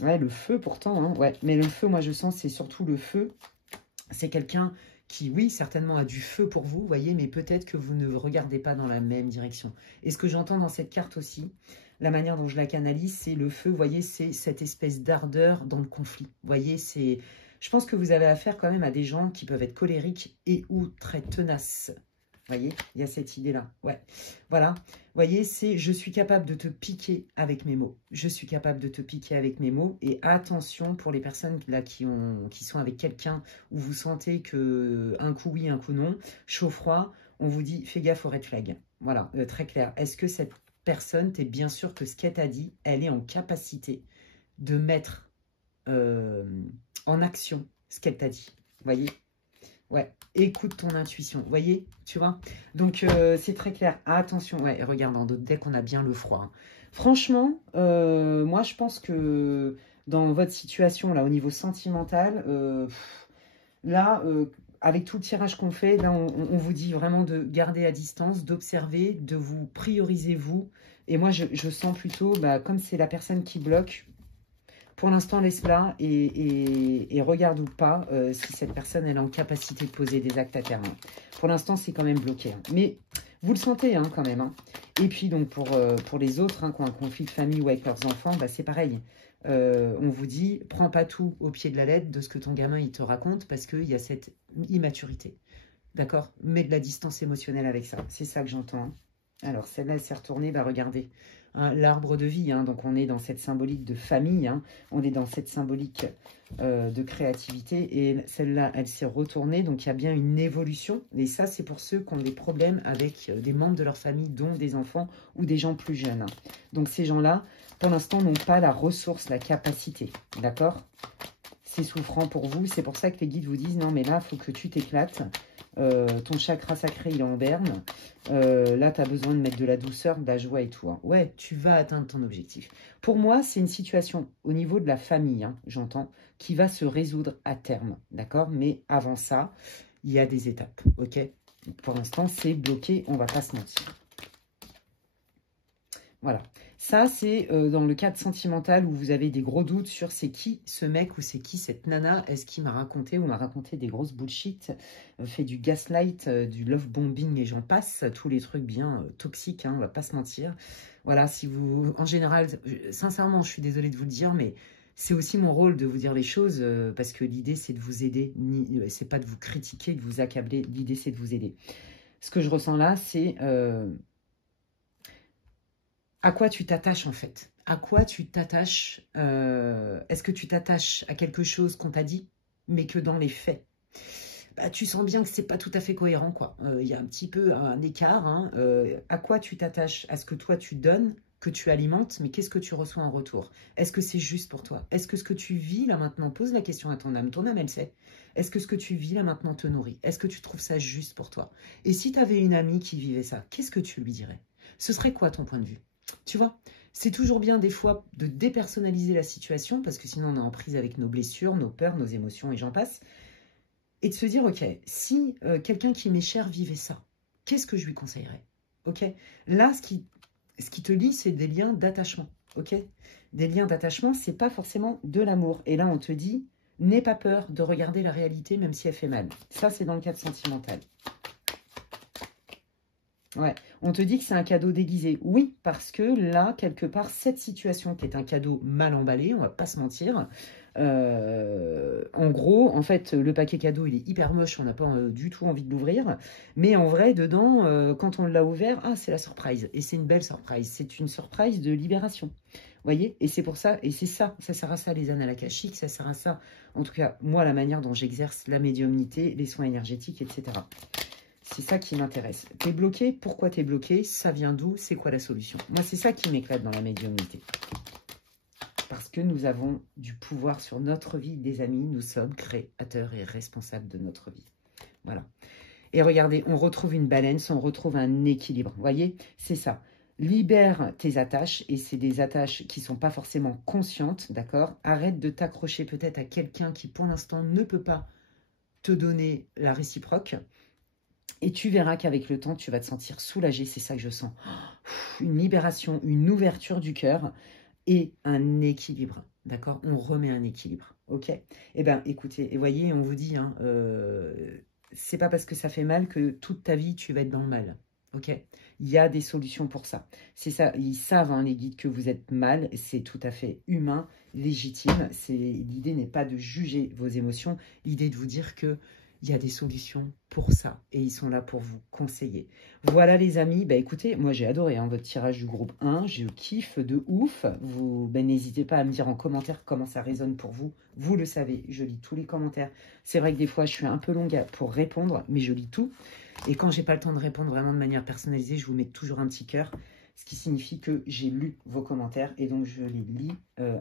Ouais, le feu pourtant, hein, ouais. Mais le feu, moi je sens, c'est surtout le feu. C'est quelqu'un qui, oui, certainement a du feu pour vous, voyez, mais peut-être que vous ne regardez pas dans la même direction. Et ce que j'entends dans cette carte aussi, la manière dont je la canalise, c'est le feu, vous voyez, c'est cette espèce d'ardeur dans le conflit. Vous voyez, c'est... Je pense que vous avez affaire quand même à des gens qui peuvent être colériques et ou très tenaces. Vous voyez, il y a cette idée-là. Ouais, voilà. Vous voyez, c'est je suis capable de te piquer avec mes mots. Je suis capable de te piquer avec mes mots. Et attention pour les personnes là qui sont avec quelqu'un où vous sentez que un coup oui, un coup non, chaud-froid, on vous dit fais gaffe au red flag. Voilà, très clair. Est-ce que cette personne, tu es bien sûr que ce qu'elle t'a dit, elle est en capacité de mettre en action ce qu'elle t'a dit. Vous voyez? Ouais, écoute ton intuition, vous voyez, tu vois. Donc, c'est très clair. Attention, ouais, regarde, dès qu'on a bien le froid. Hein. Franchement, moi, je pense que dans votre situation, là, au niveau sentimental, là, avec tout le tirage qu'on fait, là, on vous dit vraiment de garder à distance, d'observer, de vous prioriser vous. Et moi, je sens plutôt, bah, comme c'est la personne qui bloque, pour l'instant, laisse-la et regarde ou pas si cette personne elle est en capacité de poser des actes à terme. Pour l'instant, c'est quand même bloqué. Hein. Mais vous le sentez hein, quand même. Hein. Et puis, donc, pour les autres hein, qui ont un conflit de famille ou avec leurs enfants, bah, c'est pareil. On vous dit, prends pas tout au pied de la lettre de ce que ton gamin il te raconte parce qu'il y a cette immaturité. D'accord? Mets de la distance émotionnelle avec ça. C'est ça que j'entends. Hein. Alors, celle-là, elle s'est retournée. Bah, regardez. Hein, l'arbre de vie, hein, donc on est dans cette symbolique de famille, hein, on est dans cette symbolique de créativité, et celle-là, elle s'est retournée, donc il y a bien une évolution, et ça, c'est pour ceux qui ont des problèmes avec des membres de leur famille, dont des enfants ou des gens plus jeunes. Hein. Donc ces gens-là, pour l'instant, n'ont pas la ressource, la capacité, d'accord? C'est souffrant pour vous, c'est pour ça que les guides vous disent, non mais là, il faut que tu t'éclates. Ton chakra sacré, il est en berne. Là, tu as besoin de mettre de la douceur, de la joie et tout. Hein. Ouais, tu vas atteindre ton objectif. Pour moi, c'est une situation au niveau de la famille, hein, j'entends, qui va se résoudre à terme. D'accord? Mais avant ça, il y a des étapes. Ok? Pour l'instant, c'est bloqué, on ne va pas se mentir. Voilà. Ça, c'est dans le cadre sentimental où vous avez des gros doutes sur c'est qui ce mec ou c'est qui cette nana. Est-ce qu'il m'a raconté ou m'a raconté des grosses bullshit, fait du gaslight, du love bombing et j'en passe, tous les trucs bien toxiques, hein, on va pas se mentir. Voilà, si vous, en général, sincèrement, je suis désolée de vous le dire, mais c'est aussi mon rôle de vous dire les choses parce que l'idée, c'est de vous aider. C'est pas de vous critiquer, de vous accabler. L'idée, c'est de vous aider. Ce que je ressens là, c'est... à quoi tu t'attaches en fait? À quoi tu t'attaches? Est-ce que tu t'attaches à quelque chose qu'on t'a dit, mais que dans les faits, bah, tu sens bien que c'est pas tout à fait cohérent, quoi. Il y a un petit peu un écart. Hein. À quoi tu t'attaches? À ce que toi tu donnes, que tu alimentes, mais qu'est-ce que tu reçois en retour? Est-ce que c'est juste pour toi? Est-ce que ce que tu vis là maintenant, pose la question à ton âme elle sait. Est-ce que ce que tu vis là maintenant te nourrit? Est-ce que tu trouves ça juste pour toi? Et si tu avais une amie qui vivait ça, qu'est-ce que tu lui dirais? Ce serait quoi ton point de vue? Tu vois, c'est toujours bien des fois de dépersonnaliser la situation parce que sinon on est en prise avec nos blessures, nos peurs, nos émotions et j'en passe. Et de se dire, ok, si quelqu'un qui m'est cher vivait ça, qu'est-ce que je lui conseillerais? Ok, là, ce qui te lie, c'est des liens d'attachement. Ok, des liens d'attachement, c'est pas forcément de l'amour. Et là, on te dit, n'aie pas peur de regarder la réalité même si elle fait mal. Ça, c'est dans le cadre sentimental. Ouais, on te dit que c'est un cadeau déguisé. Oui, parce que là, quelque part, cette situation qui est un cadeau mal emballé, on va pas se mentir. En gros, en fait, le paquet cadeau, il est hyper moche, on n'a pas du tout envie de l'ouvrir. Mais en vrai, dedans, quand on l'a ouvert, ah, c'est la surprise. Et c'est une belle surprise. C'est une surprise de libération. Vous voyez? Et c'est pour ça, et c'est ça, ça sert à ça les annales akashiques, ça sert à ça. En tout cas, moi, la manière dont j'exerce la médiumnité, les soins énergétiques, etc. C'est ça qui m'intéresse. T'es bloqué? Pourquoi t'es bloqué? Ça vient d'où? C'est quoi la solution? Moi, c'est ça qui m'éclate dans la médiumnité. Parce que nous avons du pouvoir sur notre vie, des amis. Nous sommes créateurs et responsables de notre vie. Voilà. Et regardez, on retrouve une balance, on retrouve un équilibre. Vous voyez? C'est ça. Libère tes attaches, et c'est des attaches qui ne sont pas forcément conscientes, d'accord? Arrête de t'accrocher peut-être à quelqu'un qui, pour l'instant, ne peut pas te donner la réciproque. Et tu verras qu'avec le temps, tu vas te sentir soulagé, c'est ça que je sens. Une libération, une ouverture du cœur et un équilibre, d'accord? On remet un équilibre, ok? Eh bien, écoutez, et voyez, on vous dit, hein, c'est pas parce que ça fait mal que toute ta vie, tu vas être dans le mal, ok? Il y a des solutions pour ça. C'est ça, ils savent, hein, les guides, que vous êtes mal, c'est tout à fait humain, légitime. L'idée n'est pas de juger vos émotions, l'idée est de vous dire que il y a des solutions pour ça et ils sont là pour vous conseiller. Voilà les amis, bah écoutez, moi j'ai adoré hein, votre tirage du groupe 1, je kiffe de ouf. Vous n'hésitez pas à me dire en commentaire comment ça résonne pour vous. Vous le savez, je lis tous les commentaires. C'est vrai que des fois je suis un peu longue pour répondre, mais je lis tout. Et quand j'ai pas le temps de répondre vraiment de manière personnalisée, je vous mets toujours un petit cœur. Ce qui signifie que j'ai lu vos commentaires et donc je les lis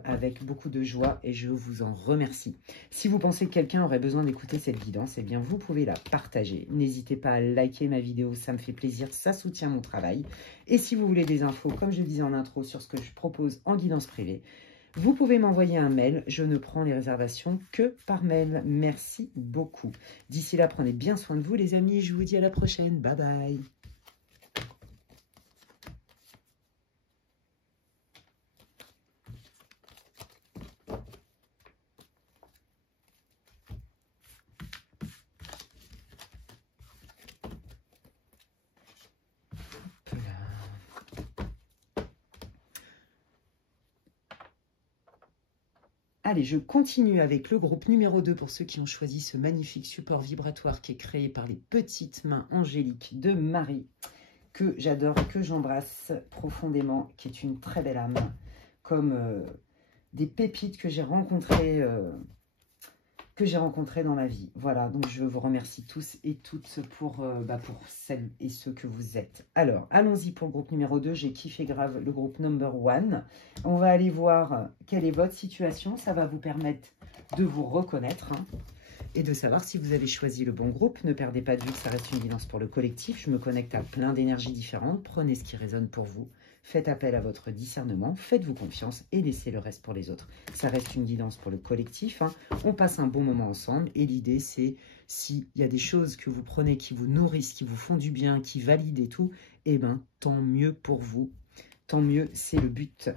avec beaucoup de joie et je vous en remercie. Si vous pensez que quelqu'un aurait besoin d'écouter cette guidance, eh bien vous pouvez la partager. N'hésitez pas à liker ma vidéo, ça me fait plaisir, ça soutient mon travail. Et si vous voulez des infos, comme je le disais en intro, sur ce que je propose en guidance privée, vous pouvez m'envoyer un mail, je ne prends les réservations que par mail. Merci beaucoup. D'ici là, prenez bien soin de vous les amis, je vous dis à la prochaine. Bye bye. Allez, je continue avec le groupe numéro 2 pour ceux qui ont choisi ce magnifique support vibratoire qui est créé par les petites mains angéliques de Marie, que j'adore et que j'embrasse profondément, qui est une très belle âme, comme des pépites que j'ai rencontrées dans la vie. Voilà, donc je vous remercie tous et toutes pour celles et ceux que vous êtes. Alors, allons-y pour le groupe numéro 2. J'ai kiffé grave le groupe number 1. On va aller voir quelle est votre situation. Ça va vous permettre de vous reconnaître hein, et de savoir si vous avez choisi le bon groupe. Ne perdez pas de vue que ça reste une guidance pour le collectif. Je me connecte à plein d'énergies différentes. Prenez ce qui résonne pour vous. Faites appel à votre discernement, faites-vous confiance et laissez le reste pour les autres. Ça reste une guidance pour le collectif. Hein. On passe un bon moment ensemble et l'idée, c'est s'il y a des choses que vous prenez qui vous nourrissent, qui vous font du bien, qui valident et tout, eh bien, tant mieux pour vous. Tant mieux, c'est le but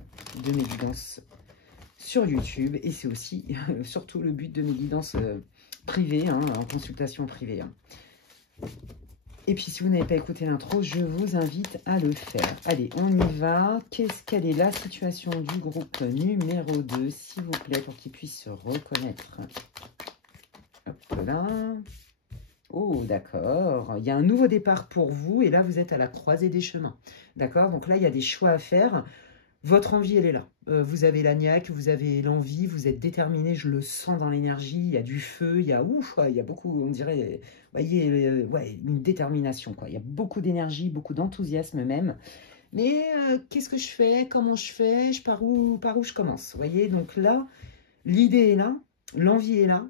de mes guidances sur YouTube et c'est aussi surtout le but de mes guidances privées, hein, en consultation privée. Hein. Et puis, si vous n'avez pas écouté l'intro, je vous invite à le faire. Allez, on y va. Quelle est la situation du groupe numéro 2, s'il vous plaît, pour qu'il puisse se reconnaître? Hop là. Oh, d'accord. Il y a un nouveau départ pour vous. Et là, vous êtes à la croisée des chemins. D'accord? Donc là, il y a des choix à faire. Votre envie, elle est là. Vous avez la niaque, vous avez l'envie, vous êtes déterminé, je le sens dans l'énergie, il y a du feu, il y a beaucoup, on dirait, voyez, ouais, une détermination, quoi. Il y a beaucoup d'énergie, beaucoup d'enthousiasme même. Mais qu'est-ce que je fais? Comment je fais? Par où je commence? Vous voyez, donc là, l'idée est là, l'envie est là,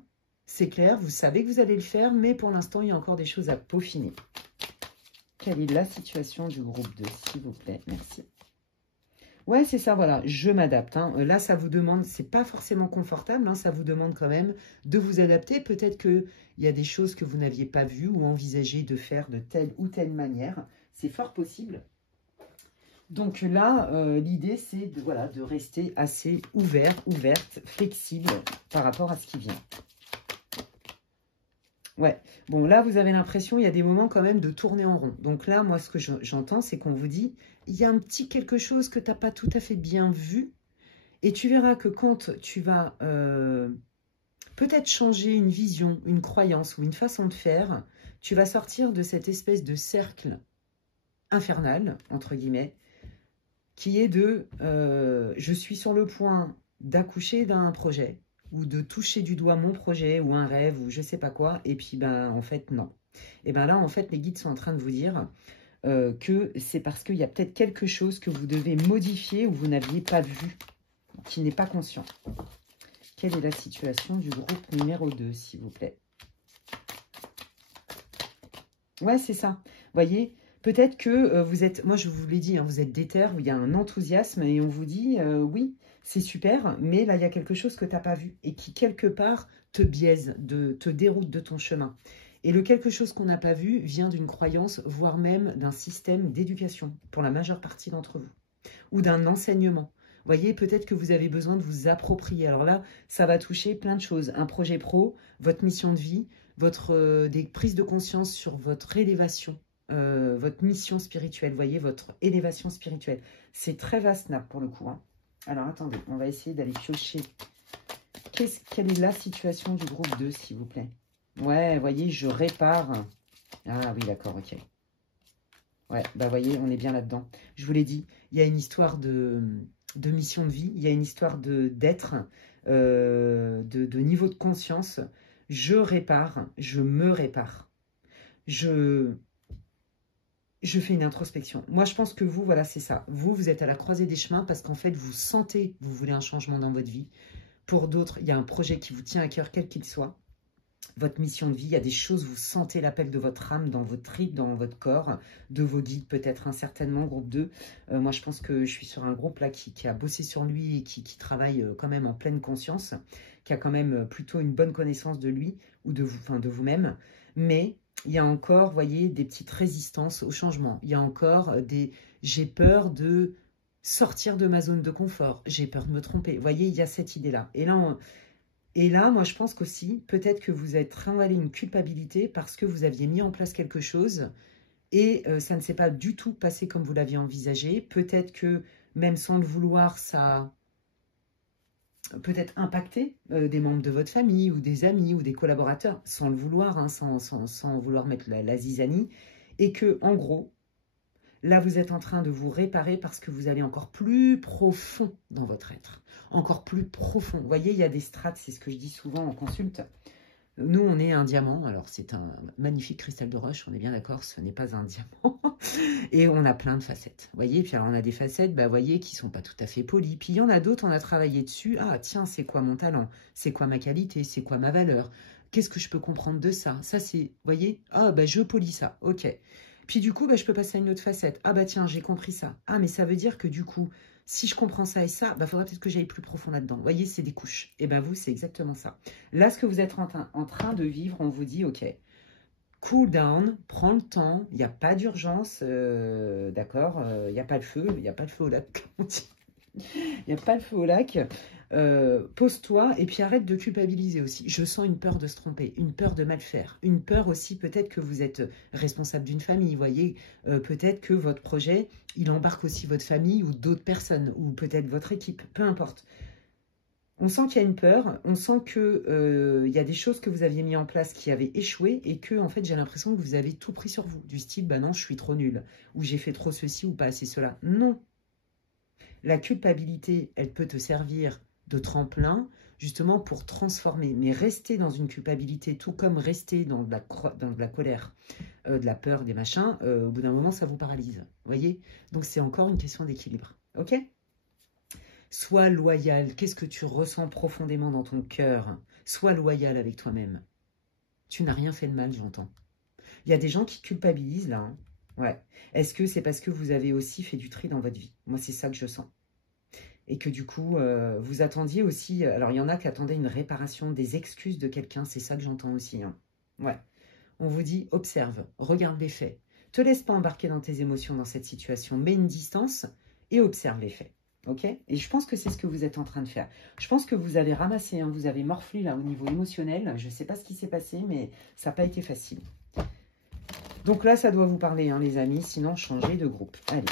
c'est clair, vous savez que vous allez le faire, mais pour l'instant, il y a encore des choses à peaufiner. Quelle est la situation du groupe 2, s'il vous plaît? Merci. Ouais, c'est ça, voilà, je m'adapte. Hein. Là, ça vous demande, c'est pas forcément confortable, hein, ça vous demande quand même de vous adapter. Peut-être qu'il y a des choses que vous n'aviez pas vues ou envisagé de faire de telle ou telle manière. C'est fort possible. Donc là, l'idée, c'est de rester assez ouverte, flexible par rapport à ce qui vient. Ouais, bon là vous avez l'impression, il y a des moments quand même de tourner en rond. Donc là, moi ce que j'entends, c'est qu'on vous dit, il y a un petit quelque chose que tu n'as pas tout à fait bien vu. Et tu verras que quand tu vas peut-être changer une vision, une croyance ou une façon de faire, tu vas sortir de cette espèce de cercle infernal, entre guillemets, qui est de je suis sur le point d'accoucher d'un projet, ou de toucher du doigt mon projet, ou un rêve, ou je sais pas quoi, et puis ben en fait non. Et ben là en fait les guides sont en train de vous dire que c'est parce qu'il y a peut-être quelque chose que vous devez modifier ou vous n'aviez pas vu, qui n'est pas conscient. Quelle est la situation du groupe numéro 2, s'il vous plaît? Ouais, c'est ça. Vous voyez, Peut-être que vous êtes, moi je vous l'ai dit, hein, vous êtes déter, où il y a un enthousiasme et on vous dit, oui, c'est super, mais là il y a quelque chose que tu n'as pas vu et qui quelque part te biaise, te déroute de ton chemin. Et le quelque chose qu'on n'a pas vu vient d'une croyance, voire même d'un système d'éducation pour la majeure partie d'entre vous, ou d'un enseignement. Vous voyez, peut-être que vous avez besoin de vous approprier. Alors là, ça va toucher plein de choses. Un projet pro, votre mission de vie, des prises de conscience sur votre élévation, votre mission spirituelle, vous voyez, votre élévation spirituelle. C'est très vaste là pour le coup. Hein. Alors attendez, on va essayer d'aller piocher. Quelle est la situation du groupe 2, s'il vous plaît? Ouais, vous voyez, je répare. Ah oui, d'accord, ok. Ouais, bah voyez, on est bien là-dedans. Je vous l'ai dit, il y a une histoire de mission de vie, il y a une histoire d'être, de niveau de conscience. Je répare, je me répare. Je fais une introspection. Moi, je pense que vous, voilà, c'est ça. Vous êtes à la croisée des chemins parce qu'en fait, vous sentez, vous voulez un changement dans votre vie. Pour d'autres, il y a un projet qui vous tient à cœur, quel qu'il soit. Votre mission de vie, il y a des choses, vous sentez l'appel de votre âme dans votre tripes, dans votre corps, de vos guides peut-être, certainement, groupe 2. Moi, je pense que je suis sur un groupe là qui a bossé sur lui et qui travaille quand même en pleine conscience, qui a quand même plutôt une bonne connaissance de lui ou de vous, enfin de vous-même. Mais il y a encore, vous voyez, des petites résistances au changement. Il y a encore j'ai peur de sortir de ma zone de confort. J'ai peur de me tromper. Vous voyez, il y a cette idée-là. Et là, moi, je pense qu'aussi, peut-être que vous êtes trimballé une culpabilité parce que vous aviez mis en place quelque chose et ça ne s'est pas du tout passé comme vous l'aviez envisagé. Peut-être que, même sans le vouloir, ça a peut-être impacté des membres de votre famille ou des amis ou des collaborateurs, sans le vouloir, hein, sans vouloir mettre la zizanie. Et que, en gros, là, vous êtes en train de vous réparer parce que vous allez encore plus profond dans votre être. Encore plus profond. Vous voyez, il y a des strates, c'est ce que je dis souvent en consulte. Nous, on est un diamant. Alors, c'est un magnifique cristal de roche. On est bien d'accord, ce n'est pas un diamant. Et on a plein de facettes. Vous voyez, puis alors on a des facettes, bah, vous voyez, qui ne sont pas tout à fait polies. Puis il y en a d'autres, on a travaillé dessus. Ah, tiens, c'est quoi mon talent? C'est quoi ma qualité? C'est quoi ma valeur? Qu'est-ce que je peux comprendre de ça? Ça, c'est, vous voyez, ah, bah, je polis ça. Ok. Puis du coup, bah, je peux passer à une autre facette. Ah bah tiens, j'ai compris ça. Ah, mais ça veut dire que du coup, si je comprends ça et ça, bah, faudra peut-être que j'aille plus profond là-dedans. Vous voyez, c'est des couches. Et bien vous, c'est exactement ça. Là, ce que vous êtes en train de vivre, on vous dit, ok, cool down, prends le temps, il n'y a pas d'urgence, d'accord, il n'y a pas le feu, il n'y a pas le feu au lac, comme on dit. Il n'y a pas le feu au lac. Pose-toi et puis arrête de culpabiliser aussi. Je sens une peur de se tromper, une peur de mal faire, une peur aussi peut-être que vous êtes responsable d'une famille, vous voyez, peut-être que votre projet, il embarque aussi votre famille ou d'autres personnes, ou peut-être votre équipe, peu importe. On sent qu'il y a une peur, on sent qu'il y a des choses que vous aviez mis en place qui avaient échoué et que, en fait, j'ai l'impression que vous avez tout pris sur vous, du style, bah non, je suis trop nulle, ou j'ai fait trop ceci ou pas assez cela. Non. La culpabilité, elle peut te servir de tremplin, justement pour transformer. Mais rester dans une culpabilité, tout comme rester dans de la colère, de la peur, des machins, au bout d'un moment, ça vous paralyse. Vous voyez? Donc, c'est encore une question d'équilibre. OK? Sois loyal. Qu'est-ce que tu ressens profondément dans ton cœur? Sois loyal avec toi-même. Tu n'as rien fait de mal, j'entends. Il y a des gens qui culpabilisent, là. Hein. Ouais. Est-ce que c'est parce que vous avez aussi fait du tri dans votre vie? Moi, c'est ça que je sens. Et que du coup, vous attendiez aussi... Alors, il y en a qui attendaient une réparation, des excuses de quelqu'un. C'est ça que j'entends aussi. Hein. Ouais. On vous dit, observe, regarde les faits. Te laisse pas embarquer dans tes émotions dans cette situation. Mets une distance et observe les faits. Ok? Et je pense que c'est ce que vous êtes en train de faire. Je pense que vous avez ramassé, hein, vous avez morflé là au niveau émotionnel. Je ne sais pas ce qui s'est passé, mais ça n'a pas été facile. Donc là, ça doit vous parler, hein, les amis. Sinon, changez de groupe. Allez.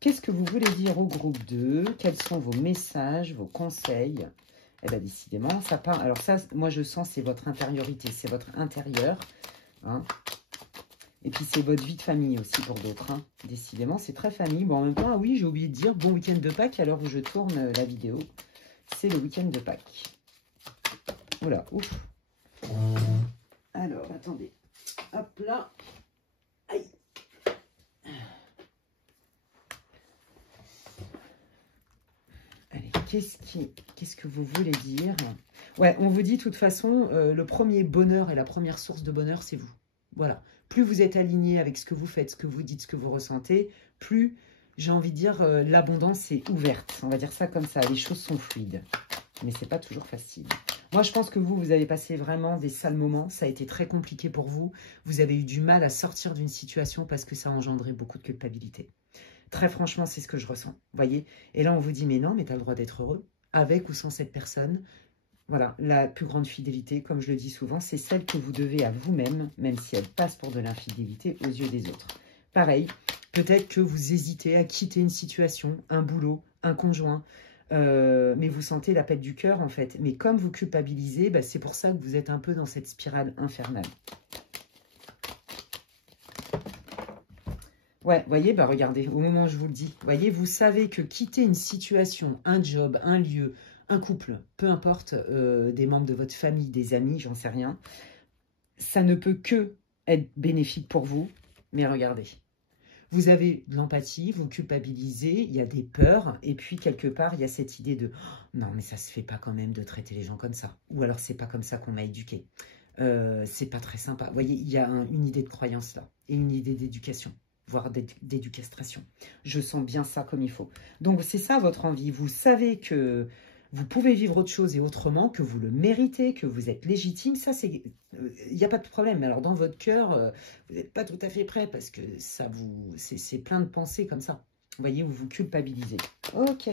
Qu'est-ce que vous voulez dire au groupe 2? Quels sont vos messages, vos conseils? Eh bien, décidément, ça part. Alors ça, moi, je sens, c'est votre intériorité, c'est votre intérieur. Hein. Et puis, c'est votre vie de famille aussi pour d'autres. Hein. Décidément, c'est très famille. Bon, en même temps, ah oui, j'ai oublié de dire, bon week-end de Pâques, à l'heure où je tourne la vidéo. C'est le week-end de Pâques. Oula, ouf. Alors, attendez. Hop là. Aïe. Allez, qu'est-ce que vous voulez dire? Ouais, on vous dit, de toute façon, le premier bonheur et la première source de bonheur, c'est vous. Voilà. plus vous êtes aligné avec ce que vous faites, ce que vous dites, ce que vous ressentez, plus, j'ai envie de dire, l'abondance est ouverte. On va dire ça comme ça, les choses sont fluides. Mais c'est pas toujours facile. Moi, je pense que vous avez passé vraiment des sales moments. Ça a été très compliqué pour vous. Vous avez eu du mal à sortir d'une situation parce que ça a engendré beaucoup de culpabilité. Très franchement, c'est ce que je ressens. Voyez. Et là, on vous dit, mais non, mais tu as le droit d'être heureux, avec ou sans cette personne. Voilà, la plus grande fidélité, comme je le dis souvent, c'est celle que vous devez à vous-même, même si elle passe pour de l'infidélité aux yeux des autres. Pareil, peut-être que vous hésitez à quitter une situation, un boulot, un conjoint, mais vous sentez la pète du cœur en fait. Mais comme vous culpabilisez, bah, c'est pour ça que vous êtes un peu dans cette spirale infernale. Ouais, voyez, bah regardez, au moment où je vous le dis, voyez, vous savez que quitter une situation, un job, un lieu, un couple, peu importe, des membres de votre famille, des amis, j'en sais rien, ça ne peut que être bénéfique pour vous. Mais regardez, vous avez de l'empathie, vous culpabilisez, il y a des peurs, et puis quelque part, il y a cette idée de oh, « non, mais ça se fait pas quand même de traiter les gens comme ça », ou alors c'est pas comme ça qu'on m'a éduqué. C'est pas très sympa. Vous voyez, il y a une idée de croyance là, et une idée d'éducation, voire d'éducastration. Je sens bien ça comme il faut. Donc c'est ça votre envie. Vous savez que vous pouvez vivre autre chose et autrement, que vous le méritez, que vous êtes légitime. Ça, c'est, il n'y a pas de problème. Mais alors dans votre cœur, vous n'êtes pas tout à fait prêt parce que ça vous, c'est plein de pensées comme ça. Vous voyez, vous vous culpabilisez. Ok.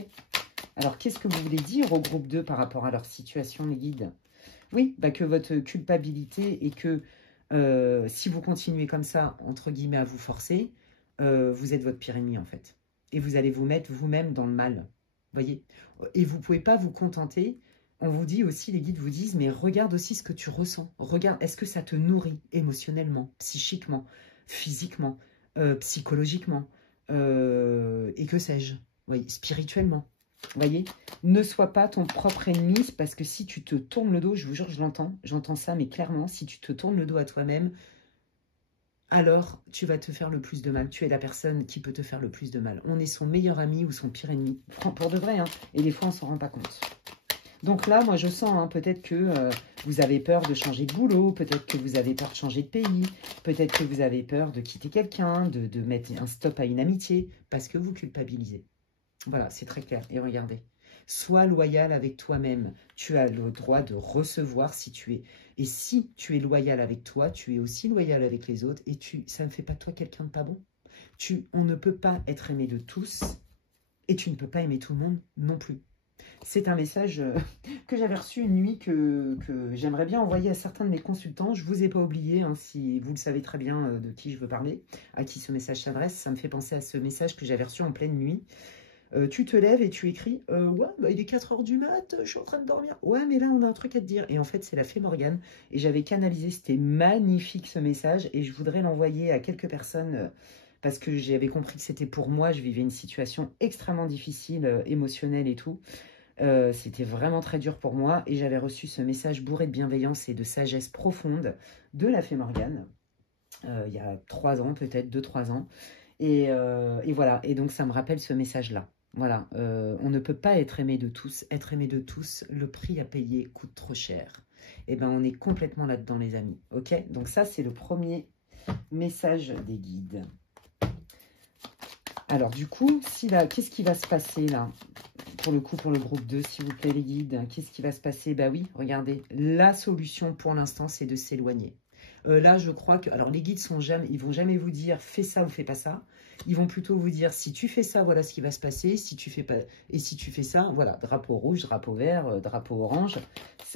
Alors, qu'est-ce que vous voulez dire au groupe 2 par rapport à leur situation, les guides? Oui, bah que votre culpabilité et que si vous continuez comme ça, entre guillemets, à vous forcer, vous êtes votre pire ennemi en fait. Et vous allez vous mettre vous-même dans le mal. Voyez. Et vous ne pouvez pas vous contenter. On vous dit aussi, les guides vous disent, mais regarde aussi ce que tu ressens. Regarde, est-ce que ça te nourrit émotionnellement, psychiquement, physiquement, psychologiquement, et que sais-je, oui, spirituellement. Voyez, ne sois pas ton propre ennemi, parce que si tu te tournes le dos, je vous jure, j'entends ça, mais clairement, si tu te tournes le dos à toi-même, alors tu vas te faire le plus de mal. Tu es la personne qui peut te faire le plus de mal. On est son meilleur ami ou son pire ennemi. Pour de vrai, hein. Et des fois, on ne s'en rend pas compte. Donc là, moi, je sens hein, peut-être que vous avez peur de changer de boulot, peut-être que vous avez peur de changer de pays, peut-être que vous avez peur de quitter quelqu'un, de mettre un stop à une amitié, parce que vous culpabilisez. Voilà, c'est très clair. Et regardez. Sois loyal avec toi-même. Tu as le droit de recevoir si tu es. Et si tu es loyal avec toi, tu es aussi loyal avec les autres. Et ça ne fait pas de toi quelqu'un de pas bon. On ne peut pas être aimé de tous. Et tu ne peux pas aimer tout le monde non plus. C'est un message que j'avais reçu une nuit que j'aimerais bien envoyer à certains de mes consultants. Je ne vous ai pas oublié, hein, si vous le savez très bien de qui je veux parler, à qui ce message s'adresse. Ça me fait penser à ce message que j'avais reçu en pleine nuit. Tu te lèves et tu écris « Ouais, bah, il est 4 h du mat, je suis en train de dormir. Ouais, mais là, on a un truc à te dire. » Et en fait, c'est la fée Morgane. Et j'avais canalisé, c'était magnifique ce message. Et je voudrais l'envoyer à quelques personnes parce que j'avais compris que c'était pour moi. Je vivais une situation extrêmement difficile, émotionnelle et tout. C'était vraiment très dur pour moi. Et j'avais reçu ce message bourré de bienveillance et de sagesse profonde de la fée Morgane. Il y a 3 ans, peut-être 2-3 ans. Et voilà. Et donc, ça me rappelle ce message-là. Voilà, on ne peut pas être aimé de tous. Être aimé de tous, le prix à payer coûte trop cher. Et bien, on est complètement là-dedans, les amis. Ok? Donc ça, c'est le premier message des guides. Alors, du coup, qu'est-ce qui va se passer là? Pour le coup, pour le groupe 2, s'il vous plaît, les guides. Qu'est-ce qui va se passer? Bah oui, regardez. La solution, pour l'instant, c'est de s'éloigner. Là, je crois que... Alors, les guides ils vont jamais vous dire « fais ça ou fais pas ça ». Ils vont plutôt vous dire « si tu fais ça, voilà ce qui va se passer. Si tu fais pas... Et si tu fais ça, voilà, drapeau rouge, drapeau vert, drapeau orange. »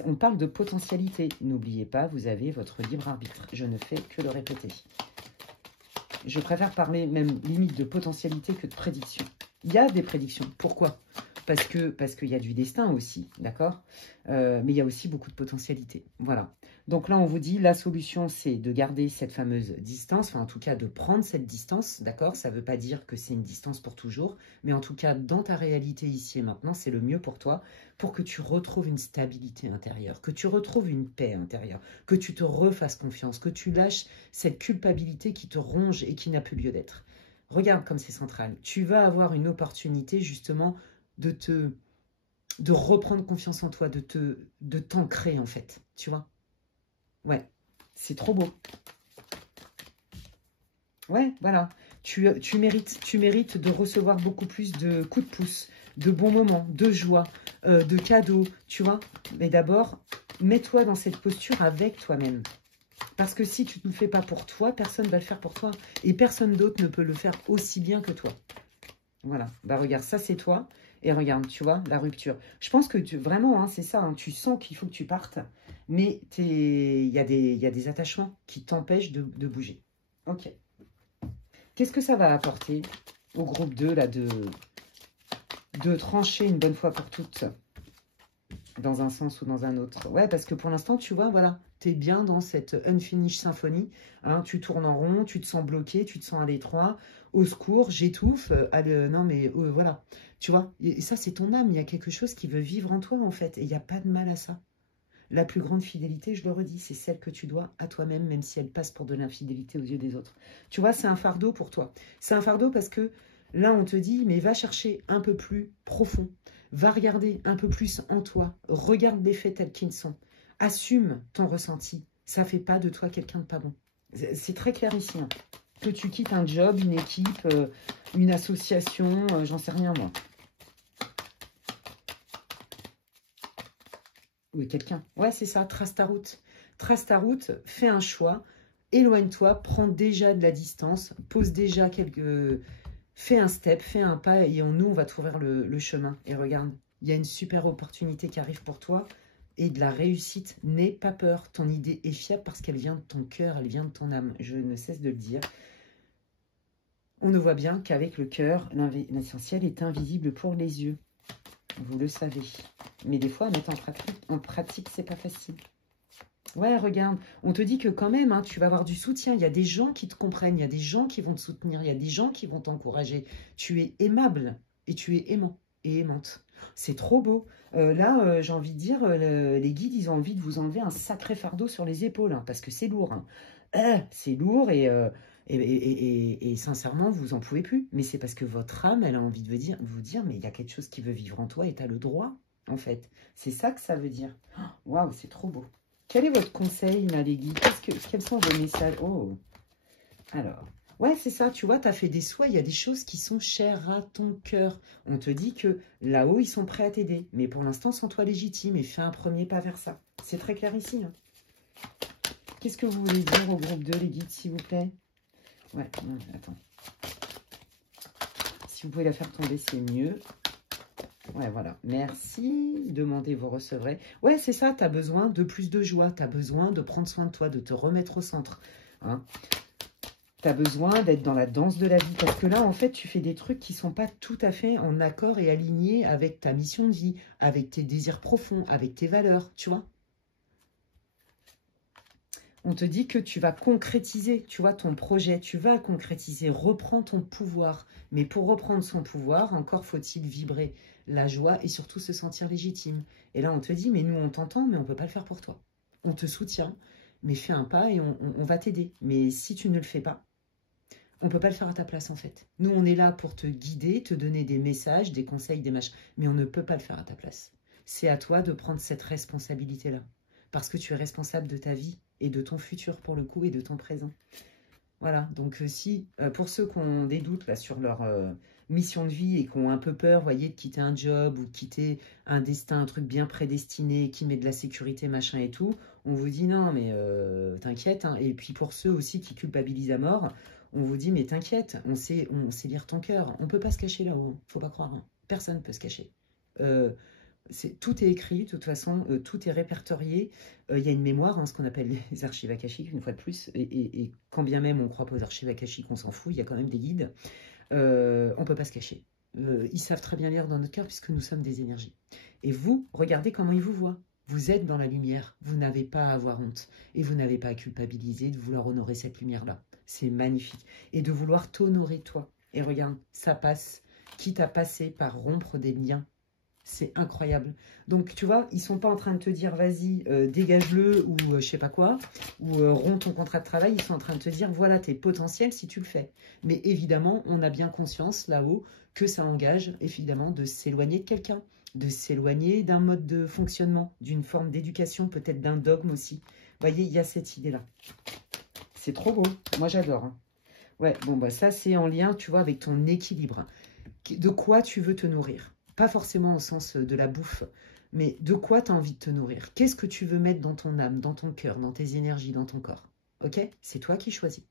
On parle de potentialité. N'oubliez pas, vous avez votre libre arbitre. Je ne fais que le répéter. Je préfère parler même limite de potentialité que de prédiction. Il y a des prédictions. Pourquoi ? Parce qu'il y a du destin aussi, d'accord, mais il y a aussi beaucoup de potentialité. Voilà. Donc là, on vous dit, la solution, c'est de garder cette fameuse distance, enfin en tout cas de prendre cette distance, d'accord. Ça ne veut pas dire que c'est une distance pour toujours, mais en tout cas, dans ta réalité ici et maintenant, c'est le mieux pour toi, pour que tu retrouves une stabilité intérieure, que tu retrouves une paix intérieure, que tu te refasses confiance, que tu lâches cette culpabilité qui te ronge et qui n'a plus lieu d'être. Regarde comme c'est central. Tu vas avoir une opportunité justement de reprendre confiance en toi, de t'ancrer en fait, tu vois. Ouais, c'est trop beau. Ouais, voilà. Tu mérites de recevoir beaucoup plus de coups de pouce, de bons moments, de joie, de cadeaux, tu vois. Mais d'abord, mets-toi dans cette posture avec toi-même. Parce que si tu ne le fais pas pour toi, personne ne va le faire pour toi. Et personne d'autre ne peut le faire aussi bien que toi. Voilà. Bah regarde, ça c'est toi. Et regarde, tu vois, la rupture. Je pense que vraiment, hein, c'est ça. Hein, tu sens qu'il faut que tu partes. Mais il y a des attachements qui t'empêchent de bouger. Ok. Qu'est-ce que ça va apporter au groupe 2, là, de trancher une bonne fois pour toutes, dans un sens ou dans un autre? Ouais, parce que pour l'instant, tu vois, voilà, tu es bien dans cette unfinished symphonie. Hein, tu tournes en rond, tu te sens bloqué, tu te sens à l'étroit. Au secours, j'étouffe. Non, mais voilà. Tu vois, et ça, c'est ton âme. Il y a quelque chose qui veut vivre en toi, en fait. Et il n'y a pas de mal à ça. La plus grande fidélité, je le redis, c'est celle que tu dois à toi-même, même si elle passe pour de l'infidélité aux yeux des autres. Tu vois, c'est un fardeau pour toi. C'est un fardeau parce que là, on te dit, mais va chercher un peu plus profond. Va regarder un peu plus en toi. Regarde les faits tels qu'ils sont. Assume ton ressenti. Ça ne fait pas de toi quelqu'un de pas bon. C'est très clair ici. Hein. Que tu quittes un job, une équipe, une association, j'en sais rien moi. Oui, quelqu'un. Ouais, c'est ça, trace ta route. Trace ta route, fais un choix, éloigne-toi, prends déjà de la distance, pose déjà quelques... Fais un step, fais un pas et nous, on va trouver le chemin. Et regarde, il y a une super opportunité qui arrive pour toi et de la réussite. N'aie pas peur, ton idée est fiable parce qu'elle vient de ton cœur, elle vient de ton âme. Je ne cesse de le dire. On ne voit bien qu'avec le cœur, l'essentiel est invisible pour les yeux. Vous le savez. Mais des fois, à mettre en pratique, c'est pas facile. Ouais, regarde, on te dit que quand même, hein, tu vas avoir du soutien. Il y a des gens qui te comprennent, il y a des gens qui vont te soutenir, il y a des gens qui vont t'encourager. Tu es aimable et tu es aimant et aimante. C'est trop beau. Là, j'ai envie de dire, les guides, ils ont envie de vous enlever un sacré fardeau sur les épaules, hein, parce que c'est lourd. Hein. C'est lourd et sincèrement, vous en pouvez plus. Mais c'est parce que votre âme, elle a envie de vous dire, mais il y a quelque chose qui veut vivre en toi et tu as le droit, en fait. C'est ça que ça veut dire. Waouh, c'est trop beau. Quel est votre conseil, là, les guides? Quels sont vos messages? Oh, alors, ouais, c'est ça, tu vois, tu as fait des souhaits, il y a des choses qui sont chères à ton cœur. On te dit que là-haut, ils sont prêts à t'aider. Mais pour l'instant, sens-toi légitime et fais un premier pas vers ça. C'est très clair ici. Hein. Qu'est-ce que vous voulez dire au groupe 2, les guides, s'il vous plaît? Ouais, non, attends. Si vous pouvez la faire tomber, c'est mieux. Ouais, voilà. Merci. Demandez, vous recevrez. Ouais, c'est ça. Tu as besoin de plus de joie. Tu as besoin de prendre soin de toi, de te remettre au centre. Hein. Tu as besoin d'être dans la danse de la vie. Parce que là, en fait, tu fais des trucs qui ne sont pas tout à fait en accord et alignés avec ta mission de vie, avec tes désirs profonds, avec tes valeurs, tu vois. On te dit que tu vas concrétiser, tu vois, ton projet. Tu vas concrétiser. Reprends ton pouvoir. Mais pour reprendre son pouvoir, encore faut-il vibrer la joie et surtout se sentir légitime. Et là, on te dit, mais nous, on t'entend, mais on ne peut pas le faire pour toi. On te soutient, mais fais un pas et on va t'aider. Mais si tu ne le fais pas, on ne peut pas le faire à ta place, en fait. Nous, on est là pour te guider, te donner des messages, des conseils, des machins, mais on ne peut pas le faire à ta place. C'est à toi de prendre cette responsabilité-là. Parce que tu es responsable de ta vie et de ton futur, pour le coup, et de ton présent. Voilà, donc si, pour ceux qui ont des doutes là, sur leur mission de vie et qui ont un peu peur, voyez, de quitter un job ou de quitter un destin, un truc bien prédestiné, qui met de la sécurité, machin et tout, on vous dit non, mais t'inquiète. Hein. Et puis pour ceux aussi qui culpabilisent à mort, on vous dit mais t'inquiète, on sait lire ton cœur. On ne peut pas se cacher là-haut, faut pas croire. Hein. Personne ne peut se cacher. Tout est écrit, de toute façon, tout est répertorié. Il y a une mémoire, hein, ce qu'on appelle les archives akashiques, une fois de plus. Et quand bien même on ne croit pas aux archives akashiques, on s'en fout, il y a quand même des guides. On ne peut pas se cacher. Ils savent très bien lire dans notre cœur puisque nous sommes des énergies. Et vous, regardez comment ils vous voient. Vous êtes dans la lumière, vous n'avez pas à avoir honte. Et vous n'avez pas à culpabiliser de vouloir honorer cette lumière-là. C'est magnifique. Et de vouloir t'honorer toi. Et regarde, ça passe, quitte à passer par rompre des liens. C'est incroyable. Donc, tu vois, ils ne sont pas en train de te dire, vas-y, dégage-le ou je sais pas quoi, ou romps ton contrat de travail. Ils sont en train de te dire, voilà tes potentiels si tu le fais. Mais évidemment, on a bien conscience là-haut que ça engage, évidemment, de s'éloigner de quelqu'un, de s'éloigner d'un mode de fonctionnement, d'une forme d'éducation, peut-être d'un dogme aussi. Vous voyez, il y a cette idée-là. C'est trop beau. Moi, j'adore. Hein. Ouais, bon, bah ça, c'est en lien, tu vois, avec ton équilibre. De quoi tu veux te nourrir? Pas forcément au sens de la bouffe, mais de quoi tu as envie de te nourrir? Qu'est-ce que tu veux mettre dans ton âme, dans ton cœur, dans tes énergies, dans ton corps? Ok? C'est toi qui choisis.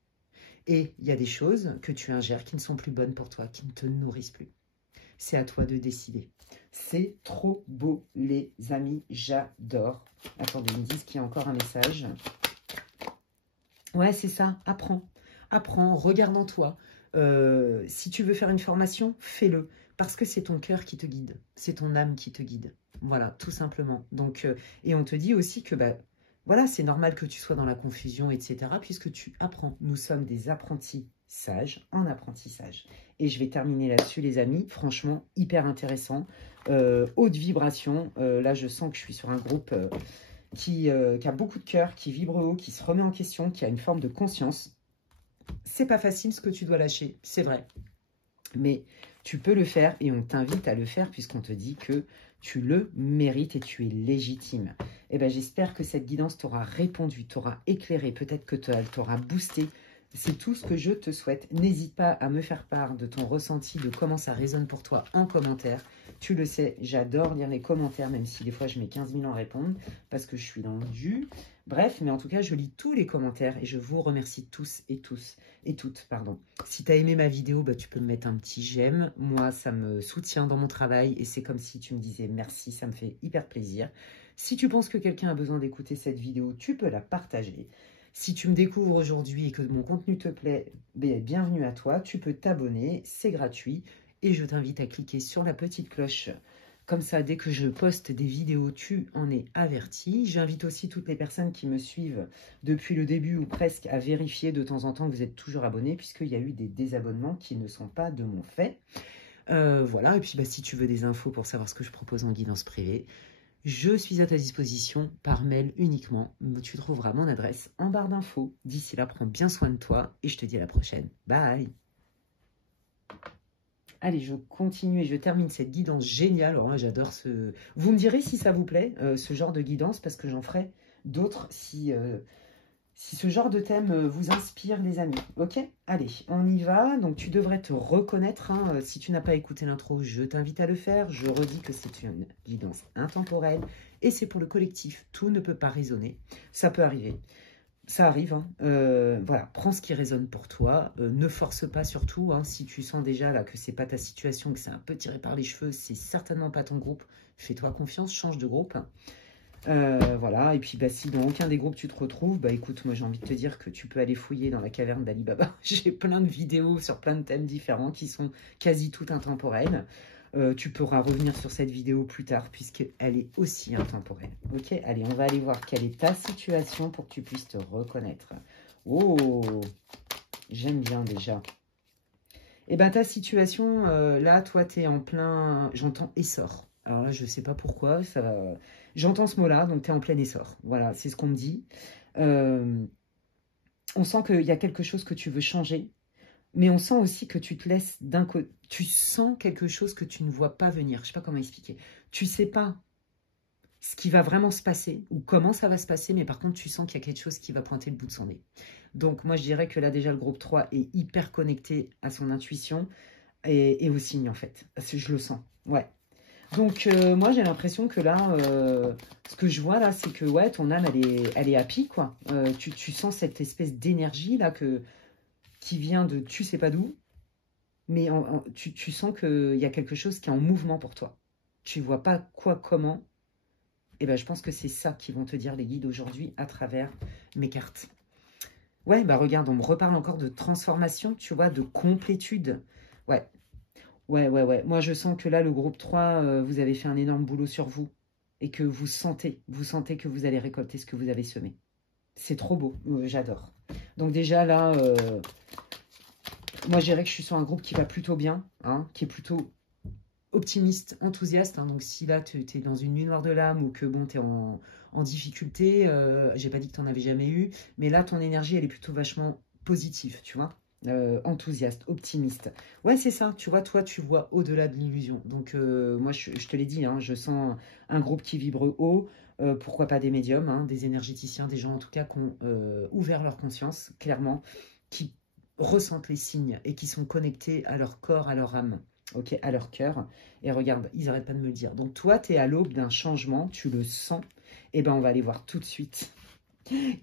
Et il y a des choses que tu ingères qui ne sont plus bonnes pour toi, qui ne te nourrissent plus. C'est à toi de décider. C'est trop beau, les amis. J'adore. Attendez, ils me disent qu'il y a encore un message. Ouais, c'est ça. Apprends. Apprends, regarde en toi. Si tu veux faire une formation, fais-le. Parce que c'est ton cœur qui te guide. C'est ton âme qui te guide. Voilà, tout simplement. Donc, et on te dit aussi que bah, voilà, c'est normal que tu sois dans la confusion, etc. Puisque tu apprends. Nous sommes des apprentis sages en apprentissage. Et je vais terminer là-dessus, les amis. Franchement, hyper intéressant. Haute vibration. Là, je sens que je suis sur un groupe qui a beaucoup de cœur, qui vibre haut, qui se remet en question, qui a une forme de conscience. C'est pas facile ce que tu dois lâcher, c'est vrai. Mais tu peux le faire et on t'invite à le faire puisqu'on te dit que tu le mérites et tu es légitime. Et ben j'espère que cette guidance t'aura répondu, t'aura éclairé, peut-être que t'aura boosté. C'est tout ce que je te souhaite. N'hésite pas à me faire part de ton ressenti, de comment ça résonne pour toi en commentaire. Tu le sais, j'adore lire les commentaires, même si des fois je mets 15 000 ans à répondre, parce que je suis dans le jus. Bref, mais en tout cas, je lis tous les commentaires et je vous remercie tous et toutes. Pardon. Si tu as aimé ma vidéo, bah, tu peux me mettre un petit j'aime. Moi, ça me soutient dans mon travail et c'est comme si tu me disais merci, ça me fait hyper plaisir. Si tu penses que quelqu'un a besoin d'écouter cette vidéo, tu peux la partager. Si tu me découvres aujourd'hui et que mon contenu te plaît, bienvenue à toi. Tu peux t'abonner, c'est gratuit. Et je t'invite à cliquer sur la petite cloche. Comme ça, dès que je poste des vidéos, tu en es averti. J'invite aussi toutes les personnes qui me suivent depuis le début ou presque à vérifier de temps en temps que vous êtes toujours abonnés, puisqu'il y a eu des désabonnements qui ne sont pas de mon fait. Voilà, et puis bah, si tu veux des infos pour savoir ce que je propose en guidance privée, je suis à ta disposition par mail uniquement. Tu trouveras mon adresse en barre d'infos. D'ici là, prends bien soin de toi et je te dis à la prochaine. Bye! Allez, je continue et je termine cette guidance géniale. Alors, moi, j'adore ce... Vous me direz si ça vous plaît, ce genre de guidance, parce que j'en ferai d'autres si ce genre de thème vous inspire, les amis. Ok? Allez, on y va. Donc, tu devrais te reconnaître. Hein. Si tu n'as pas écouté l'intro, je t'invite à le faire. Je redis que c'est une guidance intemporelle et c'est pour le collectif. Tout ne peut pas résonner. Ça peut arriver. Ça arrive, hein. Voilà, prends ce qui résonne pour toi, ne force pas surtout, hein, si tu sens déjà là que c'est pas ta situation, que c'est un peu tiré par les cheveux, c'est certainement pas ton groupe, fais-toi confiance, change de groupe. Voilà, et puis bah, si dans aucun des groupes tu te retrouves, bah écoute, moi j'ai envie de te dire que tu peux aller fouiller dans la caverne d'Ali Baba. J'ai plein de vidéos sur plein de thèmes différents qui sont quasi toutes intemporelles. Tu pourras revenir sur cette vidéo plus tard puisqu'elle est aussi intemporelle. Ok, allez, on va aller voir quelle est ta situation pour que tu puisses te reconnaître. Oh, j'aime bien déjà. Et bien, ta situation, là, toi, tu es en plein... J'entends essor. Alors là, je ne sais pas pourquoi. J'entends ce mot-là, donc tu es en plein essor. Voilà, c'est ce qu'on me dit. On sent qu'il y a quelque chose que tu veux changer. Mais on sent aussi que tu te laisses d'un côté. Tu sens quelque chose que tu ne vois pas venir. Je ne sais pas comment expliquer. Tu ne sais pas ce qui va vraiment se passer ou comment ça va se passer, mais par contre, tu sens qu'il y a quelque chose qui va pointer le bout de son nez. Donc, moi, je dirais que là, déjà, le groupe 3 est hyper connecté à son intuition et au signe, en fait. Je le sens. Ouais. Donc, moi, j'ai l'impression que là, ce que je vois, là, c'est que, ouais, ton âme, elle est happy, quoi. Tu sens cette espèce d'énergie, là, qui vient de tu sais pas d'où, mais tu sens qu'il y a quelque chose qui est en mouvement pour toi. Tu vois pas quoi, comment. Et ben je pense que c'est ça qui vont te dire les guides aujourd'hui à travers mes cartes. Ouais, bah regarde, on me reparle encore de transformation, tu vois, de complétude. Ouais, ouais. Moi, je sens que là, le groupe 3, vous avez fait un énorme boulot sur vous et que vous sentez que vous allez récolter ce que vous avez semé. C'est trop beau, j'adore. Donc déjà, là... moi, je dirais que je suis sur un groupe qui va plutôt bien, hein, qui est plutôt optimiste, enthousiaste. Hein. Donc, si là, tu es dans une nuit noire de l'âme ou que bon, tu es en difficulté, j'ai pas dit que tu n'en avais jamais eu, mais là, ton énergie, elle est plutôt vachement positive, tu vois. Enthousiaste, optimiste. Ouais, c'est ça. Tu vois, toi, tu vois au-delà de l'illusion. Donc, moi, je te l'ai dit, hein, je sens un groupe qui vibre haut. Pourquoi pas des médiums, hein, des énergéticiens, des gens en tout cas qui ont ouvert leur conscience, clairement, qui ressentent les signes et qui sont connectés à leur corps, à leur âme, ok, à leur cœur. Et regarde, ils n'arrêtent pas de me le dire. Donc toi, tu es à l'aube d'un changement, tu le sens. Eh bien, on va aller voir tout de suite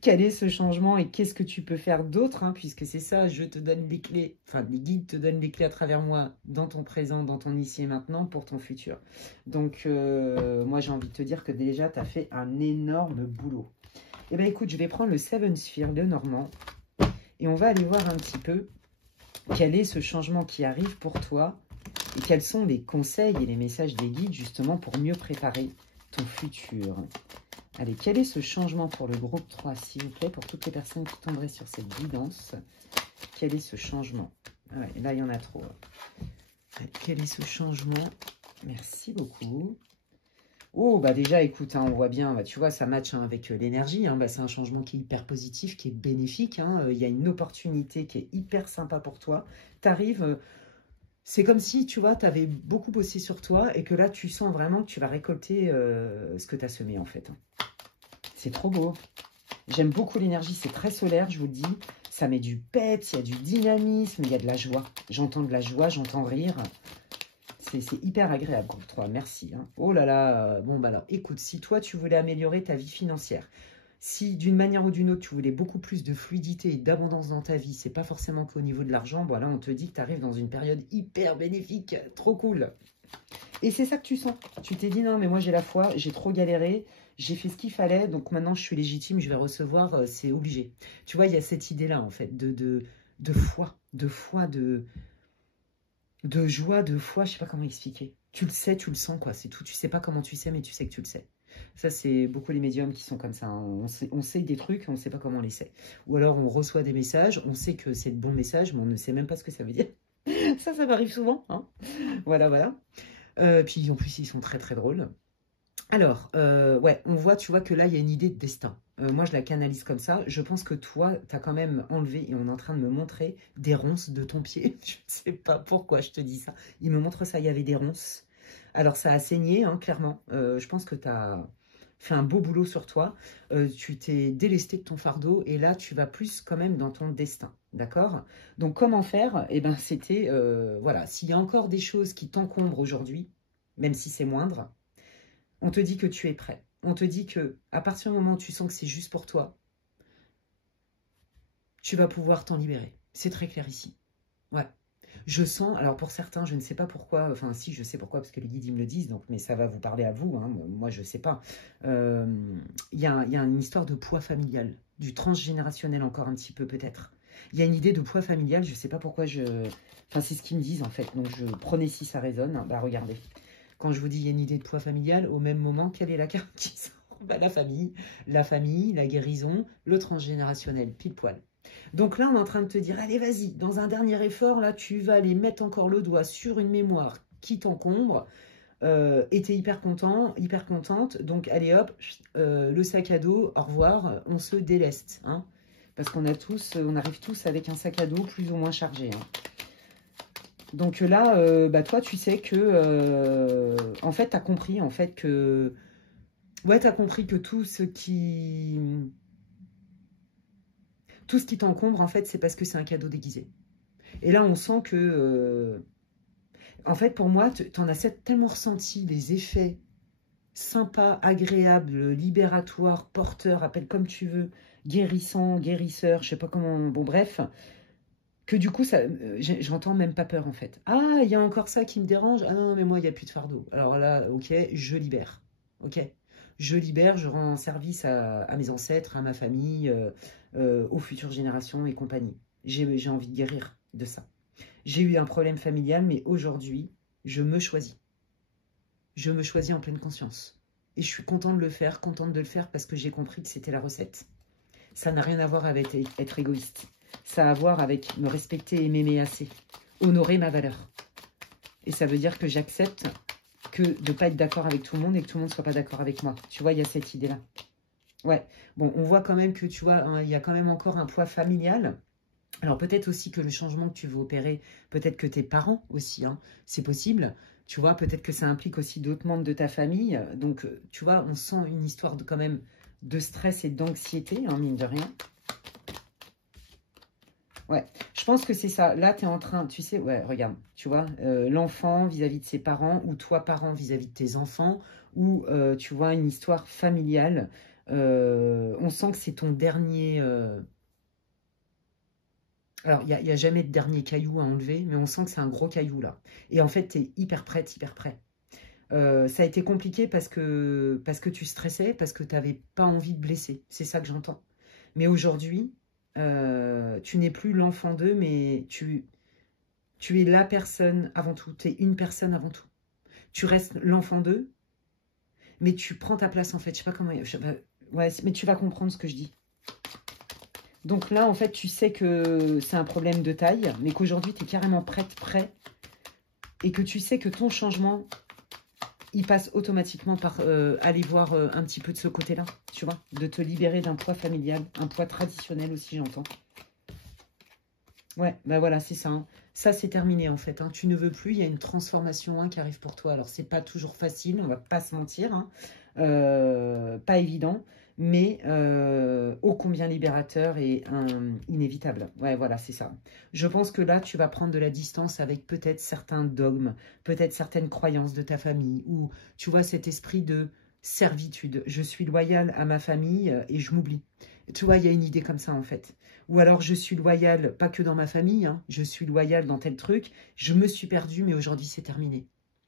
quel est ce changement et qu'est-ce que tu peux faire d'autre, hein, puisque c'est ça, je te donne les clés, enfin les guides te donnent les clés à travers moi, dans ton présent, dans ton ici et maintenant, pour ton futur. Donc, moi j'ai envie de te dire que déjà, tu as fait un énorme boulot. Eh bien écoute, je vais prendre le Seven Sphere, le Normand, et on va aller voir un petit peu quel est ce changement qui arrive pour toi et quels sont les conseils et les messages des guides justement pour mieux préparer ton futur. Allez, quel est ce changement pour le groupe 3, s'il vous plaît, pour toutes les personnes qui tomberaient sur cette guidance? Quel est ce changement? Ah ouais, là, il y en a trop. Allez, quel est ce changement? Merci beaucoup. Oh, bah déjà, écoute, hein, on voit bien, bah, tu vois, ça match hein, avec l'énergie. Hein, bah, c'est un changement qui est hyper positif, qui est bénéfique. Hein, il y a une opportunité qui est hyper sympa pour toi. Tu arrives... c'est comme si, tu vois, tu avais beaucoup bossé sur toi et que là, tu sens vraiment que tu vas récolter ce que tu as semé, en fait. C'est trop beau. J'aime beaucoup l'énergie, c'est très solaire, je vous le dis. Ça met du peps, il y a du dynamisme, il y a de la joie. J'entends de la joie, j'entends rire. C'est hyper agréable, groupe 3, merci. Hein. Oh là là, bon bah alors, écoute, si toi, tu voulais améliorer ta vie financière, si d'une manière ou d'une autre, tu voulais beaucoup plus de fluidité et d'abondance dans ta vie, c'est pas forcément qu'au niveau de l'argent, voilà, on te dit que tu arrives dans une période hyper bénéfique, trop cool. Et c'est ça que tu sens. Tu t'es dit, non, mais moi j'ai la foi, j'ai trop galéré, j'ai fait ce qu'il fallait, donc maintenant je suis légitime, je vais recevoir, c'est obligé. Tu vois, il y a cette idée-là, en fait, de foi, de joie, de foi, je sais pas comment expliquer. Tu le sais, tu le sens, quoi, c'est tout. Tu sais pas comment tu sais, mais tu sais que tu le sais. Ça, c'est beaucoup les médiums qui sont comme ça. Hein. On sait des trucs, on ne sait pas comment on les sait. Ou alors, on reçoit des messages, on sait que c'est de bons messages, mais on ne sait même pas ce que ça veut dire. Ça m'arrive souvent. Hein. Voilà, voilà. Puis, en plus, ils sont très, très drôles. Alors, ouais, on voit, tu vois que là, il y a une idée de destin. Moi, je la canalise comme ça. Je pense que toi, tu as quand même enlevé, et on est en train de me montrer des ronces de ton pied. Je ne sais pas pourquoi je te dis ça. Il me montre ça, il y avait des ronces. Alors, ça a saigné, hein, clairement. Je pense que tu as fait un beau boulot sur toi. Tu t'es délesté de ton fardeau et là, tu vas plus quand même dans ton destin. D'accord? Donc, comment faire? Eh bien, c'était, voilà, s'il y a encore des choses qui t'encombrent aujourd'hui, même si c'est moindre, on te dit que tu es prêt. On te dit que à partir du moment où tu sens que c'est juste pour toi, tu vas pouvoir t'en libérer. C'est très clair ici. Ouais. Je sens, alors pour certains, je ne sais pas pourquoi, enfin si, je sais pourquoi, parce que les guides, ils me le disent, donc, mais ça va vous parler à vous, hein, moi je ne sais pas. Il y a une histoire de poids familial, du transgénérationnel encore un petit peu peut-être. Il y a une idée de poids familial, je ne sais pas pourquoi Enfin, c'est ce qu'ils me disent en fait, donc je prenais si ça résonne, bah regardez. Quand je vous dis il y a une idée de poids familial, au même moment, quelle est la carte qui sort? Bah, la famille, la guérison, le transgénérationnel, pile poil. Donc là, on est en train de te dire, allez, vas-y, dans un dernier effort, là, tu vas aller mettre encore le doigt sur une mémoire qui t'encombre, et t'es hyper content, hyper contente. Donc, allez, hop, le sac à dos, au revoir, on se déleste. Hein, parce qu'on arrive tous avec un sac à dos plus ou moins chargé. Hein. Donc là, bah toi, tu sais que, en fait, tu as compris, en fait, que... Ouais, tu as compris que tout ce qui t'encombre, en fait, c'est parce que c'est un cadeau déguisé. Et là, on sent que... en fait, pour moi, tu en as tellement ressenti les effets sympas, agréables, libératoires, porteurs, appelle comme tu veux, guérissant, guérisseur, je sais pas comment... Bon, bref... que du coup, j'entends même pas peur, en fait. Ah, il y a encore ça qui me dérange. Ah non, mais moi, il n'y a plus de fardeau. Alors là, ok, je libère. Ok, je libère, je rends service à mes ancêtres, à ma famille, aux futures générations et compagnie. J'ai envie de guérir de ça. J'ai eu un problème familial, mais aujourd'hui, je me choisis. Je me choisis en pleine conscience. Et je suis contente de le faire parce que j'ai compris que c'était la recette. Ça n'a rien à voir avec être égoïste. Ça a à voir avec me respecter et m'aimer assez. Honorer ma valeur. Et ça veut dire que j'accepte que de ne pas être d'accord avec tout le monde et que tout le monde ne soit pas d'accord avec moi. Tu vois, il y a cette idée-là. Ouais. Bon, on voit quand même que, tu vois, hein, il y a quand même encore un poids familial. Alors, peut-être aussi que le changement que tu veux opérer, peut-être que tes parents aussi, hein, c'est possible. Tu vois, peut-être que ça implique aussi d'autres membres de ta famille. Donc, tu vois, on sent une histoire de quand même de stress et d'anxiété, hein, mine de rien. Ouais, je pense que c'est ça. Là, tu es en train, tu sais, ouais, regarde, tu vois, l'enfant vis-à-vis de ses parents, ou toi, parent vis-à-vis de tes enfants, ou tu vois, une histoire familiale. On sent que c'est ton dernier... Alors, il y a jamais de dernier caillou à enlever, mais on sent que c'est un gros caillou, là. Et en fait, tu es hyper prête, hyper prêt. Ça a été compliqué parce que tu stressais, parce que tu n'avais pas envie de blesser. C'est ça que j'entends. Mais aujourd'hui, tu n'es plus l'enfant d'eux, mais tu es la personne avant tout. Tu es une personne avant tout. Tu restes l'enfant d'eux, mais tu prends ta place en fait. Je sais pas comment... ouais, mais tu vas comprendre ce que je dis. Donc là, en fait, tu sais que c'est un problème de taille, mais qu'aujourd'hui, tu es carrément prêt, et que tu sais que ton changement, il passe automatiquement par aller voir un petit peu de ce côté-là, tu vois, de te libérer d'un poids familial, un poids traditionnel aussi, j'entends. Ouais, bah voilà, c'est ça. Hein. Ça, c'est terminé, en fait. Hein. Tu ne veux plus, il y a une transformation qui arrive pour toi. Alors, c'est pas toujours facile, on va pas se mentir. Hein. Pas évident, mais ô combien libérateur et inévitable. Ouais, voilà, c'est ça. Je pense que là, tu vas prendre de la distance avec peut-être certains dogmes, peut-être certaines croyances de ta famille, ou tu vois cet esprit de servitude. Je suis loyale à ma famille et je m'oublie. Tu vois, il y a une idée comme ça, en fait. Ou alors, je suis loyale, pas que dans ma famille, hein, je suis loyale dans tel truc, je me suis perdue, mais aujourd'hui, c'est terminé.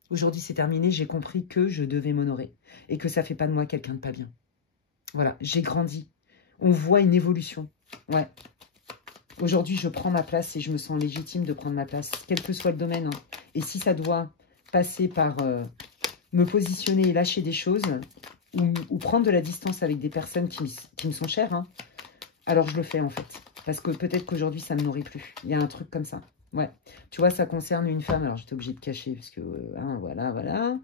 Aujourd'hui, c'est terminé, j'ai compris que je devais m'honorer et que ça fait pas de moi quelqu'un de pas bien. Voilà, j'ai grandi. On voit une évolution. Ouais. Aujourd'hui, je prends ma place et je me sens légitime de prendre ma place, quel que soit le domaine. Hein. Et si ça doit passer par me positionner et lâcher des choses, ou prendre de la distance avec des personnes qui me sont chères, hein, alors je le fais en fait. Parce que peut-être qu'aujourd'hui, ça ne me nourrit plus. Il y a un truc comme ça. Ouais. Tu vois, ça concerne une femme. Alors, j'étais obligée de cacher parce que, hein, voilà, voilà.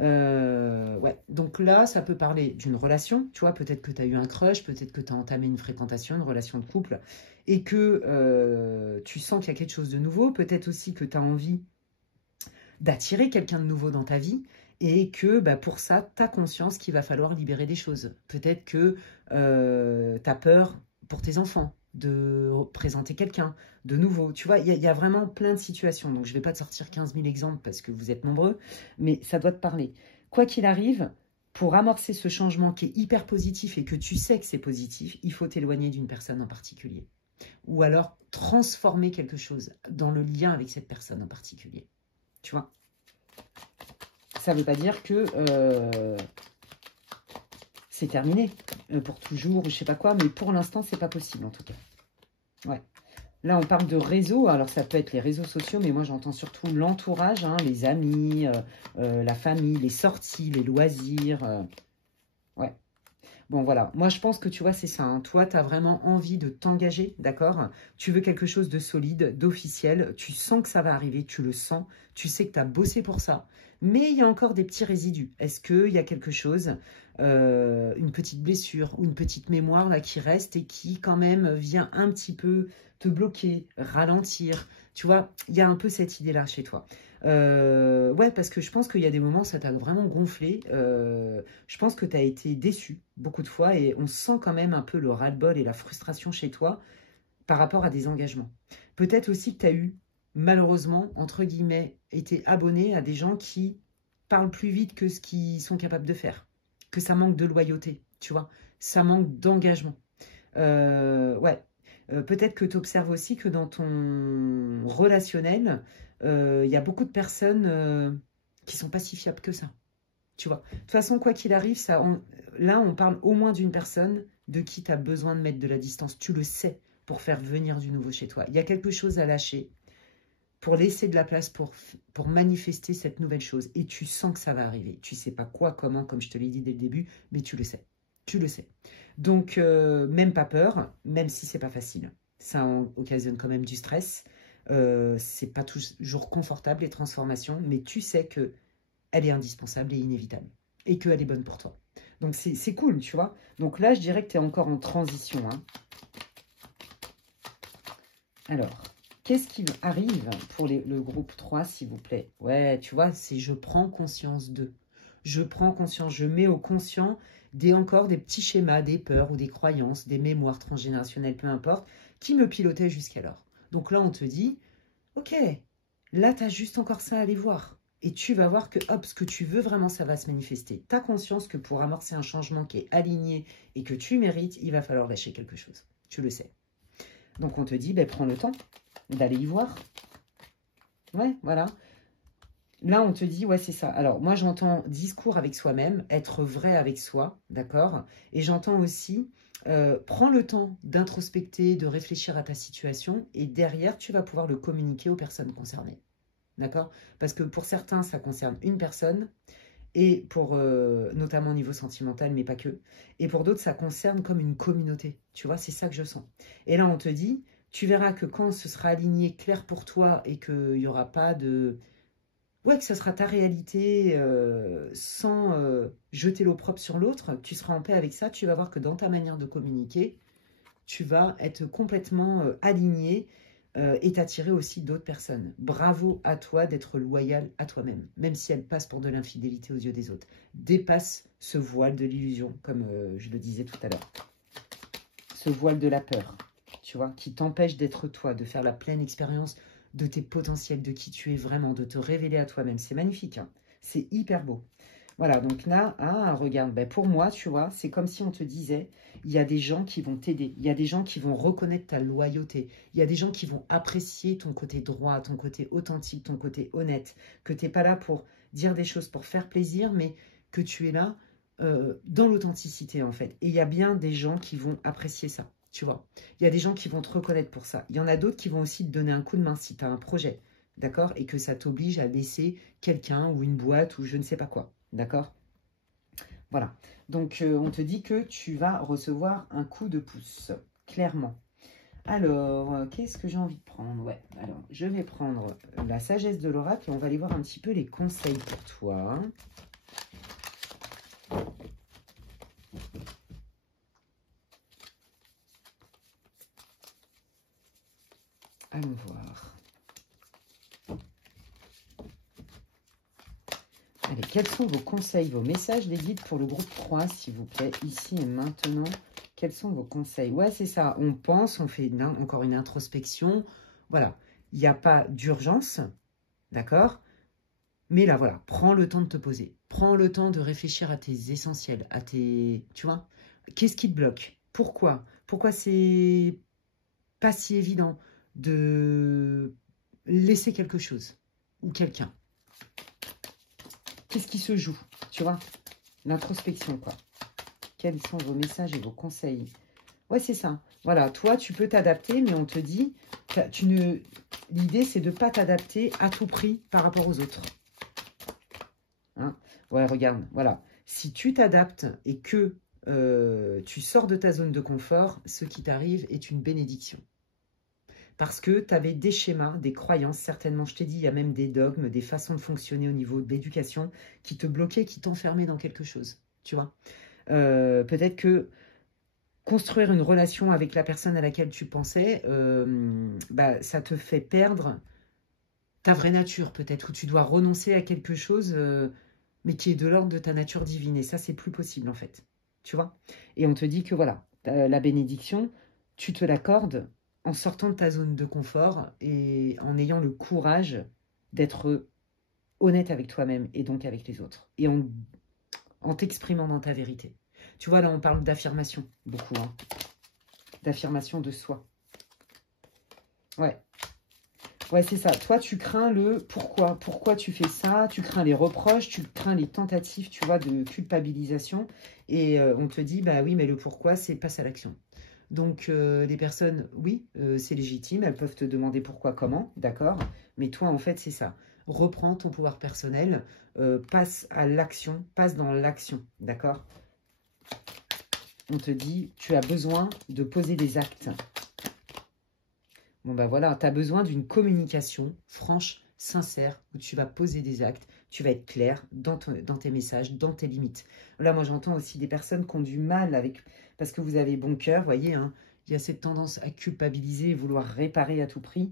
Ouais. Donc là, ça peut parler d'une relation. Tu vois, peut-être que tu as eu un crush, peut-être que tu as entamé une fréquentation, une relation de couple, et que tu sens qu'il y a quelque chose de nouveau. Peut-être aussi que tu as envie d'attirer quelqu'un de nouveau dans ta vie. Et que bah, pour ça, tu as conscience qu'il va falloir libérer des choses. Peut-être que tu as peur pour tes enfants de présenter quelqu'un de nouveau. Tu vois, il y a vraiment plein de situations. Donc, je ne vais pas te sortir 15 000 exemples parce que vous êtes nombreux, mais ça doit te parler. Quoi qu'il arrive, pour amorcer ce changement qui est hyper positif et que tu sais que c'est positif, il faut t'éloigner d'une personne en particulier. Ou alors transformer quelque chose dans le lien avec cette personne en particulier. Tu vois ? Ça ne veut pas dire que c'est terminé pour toujours, je ne sais pas quoi, mais pour l'instant, c'est pas possible en tout cas. Ouais. Là, on parle de réseaux, alors ça peut être les réseaux sociaux, mais moi j'entends surtout l'entourage, hein, les amis, la famille, les sorties, les loisirs. Ouais. Bon, voilà. Moi, je pense que, tu vois, c'est ça. Hein. Toi, tu as vraiment envie de t'engager, d'accord? Tu veux quelque chose de solide, d'officiel. Tu sens que ça va arriver, tu le sens. Tu sais que tu as bossé pour ça. Mais il y a encore des petits résidus. Est-ce qu'il y a quelque chose, une petite blessure ou une petite mémoire là qui reste et qui, quand même, vient un petit peu te bloquer, ralentir? Tu vois, il y a un peu cette idée-là chez toi. Ouais, parce que je pense qu'il y a des moments, ça t'a vraiment gonflé. Je pense que tu as été déçu beaucoup de fois et on sent quand même un peu le ras-le-bol et la frustration chez toi par rapport à des engagements. Peut-être aussi que tu as eu, malheureusement, entre guillemets, été abonné à des gens qui parlent plus vite que ce qu'ils sont capables de faire. Que ça manque de loyauté, tu vois. Ça manque d'engagement. Ouais. Peut-être que tu observes aussi que dans ton relationnel, il y a beaucoup de personnes qui sont pas si fiables que ça. Tu vois. De toute façon, quoi qu'il arrive, là, on parle au moins d'une personne de qui tu as besoin de mettre de la distance. Tu le sais pour faire venir du nouveau chez toi. Il y a quelque chose à lâcher pour laisser de la place pour manifester cette nouvelle chose. Et tu sens que ça va arriver. Tu sais pas quoi, comment, comme je te l'ai dit dès le début, mais tu le sais. Tu le sais. Donc, même pas peur, même si c'est pas facile. Ça occasionne quand même du stress. C'est pas toujours confortable, les transformations, mais tu sais que elle est indispensable et inévitable. Et qu'elle est bonne pour toi. Donc, c'est cool, tu vois. Donc là, je dirais que tu es encore en transition. Hein. Alors, qu'est-ce qui arrive pour le groupe 3, s'il vous plaît? Ouais, tu vois, c'est je prends conscience de. Je prends conscience, je mets au conscient encore des petits schémas, des peurs ou des croyances, des mémoires transgénérationnelles, peu importe, qui me pilotaient jusqu'alors. Donc là, on te dit, ok, là, tu as juste encore ça à aller voir. Et tu vas voir que, hop, ce que tu veux vraiment, ça va se manifester. Tu as conscience que pour amorcer un changement qui est aligné et que tu mérites, il va falloir lâcher quelque chose. Tu le sais. Donc, on te dit, ben, prends le temps d'aller y voir. Ouais, voilà. Là, on te dit, ouais, c'est ça. Alors, moi, j'entends discours avec soi-même, être vrai avec soi, d'accord? Et j'entends aussi, prends le temps d'introspecter, de réfléchir à ta situation, et derrière, tu vas pouvoir le communiquer aux personnes concernées, d'accord? Parce que pour certains, ça concerne une personne, et pour, notamment au niveau sentimental, mais pas que. Et pour d'autres, ça concerne comme une communauté, tu vois? C'est ça que je sens. Et là, on te dit, tu verras que quand ce sera aligné, clair pour toi, et qu'il n'y aura pas de... Ouais, que ce sera ta réalité sans jeter l'opprobre sur l'autre, tu seras en paix avec ça, tu vas voir que dans ta manière de communiquer, tu vas être complètement aligné et t'attirer aussi d'autres personnes. Bravo à toi d'être loyal à toi-même, même si elle passe pour de l'infidélité aux yeux des autres. Dépasse ce voile de l'illusion, comme je le disais tout à l'heure. Ce voile de la peur, tu vois, qui t'empêche d'être toi, de faire la pleine expérience de tes potentiels, de qui tu es vraiment, de te révéler à toi-même. C'est magnifique, hein, c'est hyper beau. Voilà, donc là, ah, regarde, ben pour moi, tu vois, c'est comme si on te disait, il y a des gens qui vont t'aider, il y a des gens qui vont reconnaître ta loyauté, il y a des gens qui vont apprécier ton côté droit, ton côté authentique, ton côté honnête, que tu n'es pas là pour dire des choses pour faire plaisir, mais que tu es là dans l'authenticité, en fait. Et il y a bien des gens qui vont apprécier ça, tu vois. Il y a des gens qui vont te reconnaître pour ça. Il y en a d'autres qui vont aussi te donner un coup de main si tu as un projet, d'accord? Et que ça t'oblige à laisser quelqu'un ou une boîte ou je ne sais pas quoi, d'accord? Voilà. Donc, on te dit que tu vas recevoir un coup de pouce, clairement. Alors, qu'est-ce que j'ai envie de prendre? Ouais, alors, je vais prendre la sagesse de l'oracle et on va aller voir un petit peu les conseils pour toi. Allons voir. Allez, quels sont vos conseils, vos messages, les guides pour le groupe 3, s'il vous plaît, ici et maintenant? Quels sont vos conseils? Ouais, c'est ça. On pense, on fait encore une introspection. Voilà. Il n'y a pas d'urgence, d'accord? Mais là, voilà, prends le temps de te poser. Prends le temps de réfléchir à tes essentiels, à tes... Tu vois? Qu'est-ce qui te bloque? Pourquoi? Pourquoi c'est pas si évident de laisser quelque chose ou quelqu'un? Qu'est-ce qui se joue? Tu vois? L'introspection, quoi. Quels sont vos messages et vos conseils? Ouais, c'est ça. Voilà, toi, tu peux t'adapter, mais on te dit... L'idée, c'est de ne pas t'adapter à tout prix par rapport aux autres. Hein? Ouais, regarde, voilà. Si tu t'adaptes et que tu sors de ta zone de confort, ce qui t'arrive est une bénédiction. Parce que tu avais des schémas, des croyances, certainement, je t'ai dit, il y a même des dogmes, des façons de fonctionner au niveau de l'éducation qui te bloquaient, qui t'enfermaient dans quelque chose, tu vois. Peut-être que construire une relation avec la personne à laquelle tu pensais, bah, ça te fait perdre ta vraie nature, peut-être, où tu dois renoncer à quelque chose, mais qui est de l'ordre de ta nature divine. Et ça, c'est plus possible, en fait, tu vois. Et on te dit que, voilà, la bénédiction, tu te l'accordes en sortant de ta zone de confort et en ayant le courage d'être honnête avec toi-même et donc avec les autres. Et en t'exprimant dans ta vérité. Tu vois, là, on parle d'affirmation, beaucoup, hein. D'affirmation de soi. Ouais. Ouais, c'est ça. Toi, tu crains le pourquoi. Pourquoi tu fais ça? Tu crains les reproches, tu crains les tentatives, tu vois, de culpabilisation. Et on te dit, bah oui, mais le pourquoi, c'est passe à l'action. Donc, les personnes, oui, c'est légitime, elles peuvent te demander pourquoi, comment, d'accord. Mais toi, en fait, c'est ça. Reprends ton pouvoir personnel, passe à l'action, passe dans l'action, d'accord. On te dit, tu as besoin de poser des actes. Bon, ben voilà, tu as besoin d'une communication franche, sincère, où tu vas poser des actes, tu vas être clair dans tes messages, dans tes limites. Là, moi, j'entends aussi des personnes qui ont du mal avec... Parce que vous avez bon cœur, vous voyez, hein, il y a cette tendance à culpabiliser et vouloir réparer à tout prix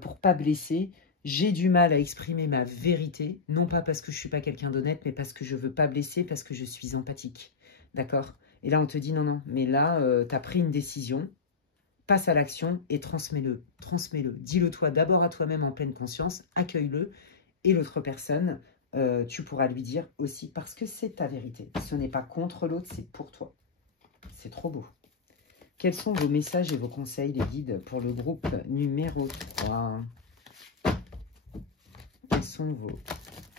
pour pas blesser. J'ai du mal à exprimer ma vérité, non pas parce que je ne suis pas quelqu'un d'honnête, mais parce que je ne veux pas blesser, parce que je suis empathique. D'accord? Et là, on te dit non, non, mais là, tu as pris une décision. passe à l'action et transmets-le. Transmets-le. Dis-le toi d'abord à toi-même en pleine conscience, accueille-le. Et l'autre personne, tu pourras lui dire aussi parce que c'est ta vérité. Ce n'est pas contre l'autre, c'est pour toi. C'est trop beau. Quels sont vos messages et vos conseils, les guides, pour le groupe numéro 3? Quels sont vos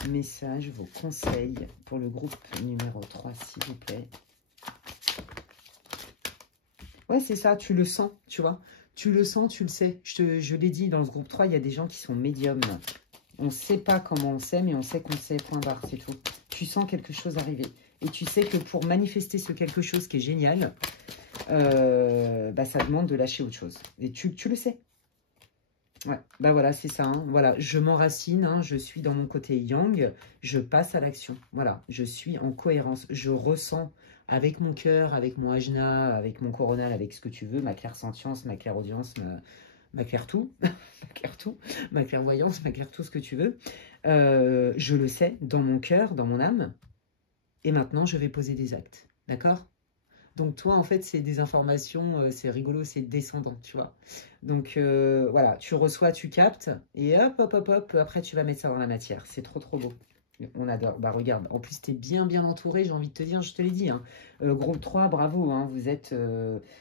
messages, vos conseils pour le groupe numéro 3, s'il vous plaît? Ouais, c'est ça, tu le sens, tu vois. Tu le sens, tu le sais. Je l'ai dit, dans ce groupe 3, il y a des gens qui sont médiums. On ne sait pas comment on sait, mais on sait qu'on sait, point barre, c'est tout. Tu sens quelque chose arriver. Et tu sais que pour manifester ce quelque chose qui est génial, bah, ça demande de lâcher autre chose. Et tu le sais. Ouais, bah voilà, c'est ça. Hein. Voilà, je m'enracine, hein, je suis dans mon côté yang, je passe à l'action. Voilà, je suis en cohérence. Je ressens avec mon cœur, avec mon ajna, avec mon coronal, avec ce que tu veux, ma clairsentience, ma clairaudience, ma clair tout, ma clair tout, ma clairvoyance, ma clair tout ce que tu veux. Je le sais dans mon cœur, dans mon âme. Et maintenant, je vais poser des actes. D'accord? Donc toi, en fait, c'est des informations, c'est rigolo, c'est descendant, tu vois. Donc voilà, tu reçois, tu captes, et hop, hop, hop, hop, après tu vas mettre ça dans la matière. C'est trop, trop beau. On adore. Bah regarde, en plus, tu es bien, bien entouré, j'ai envie de te dire, je te l'ai dit. Hein. Groupe 3, bravo, hein, vous êtes...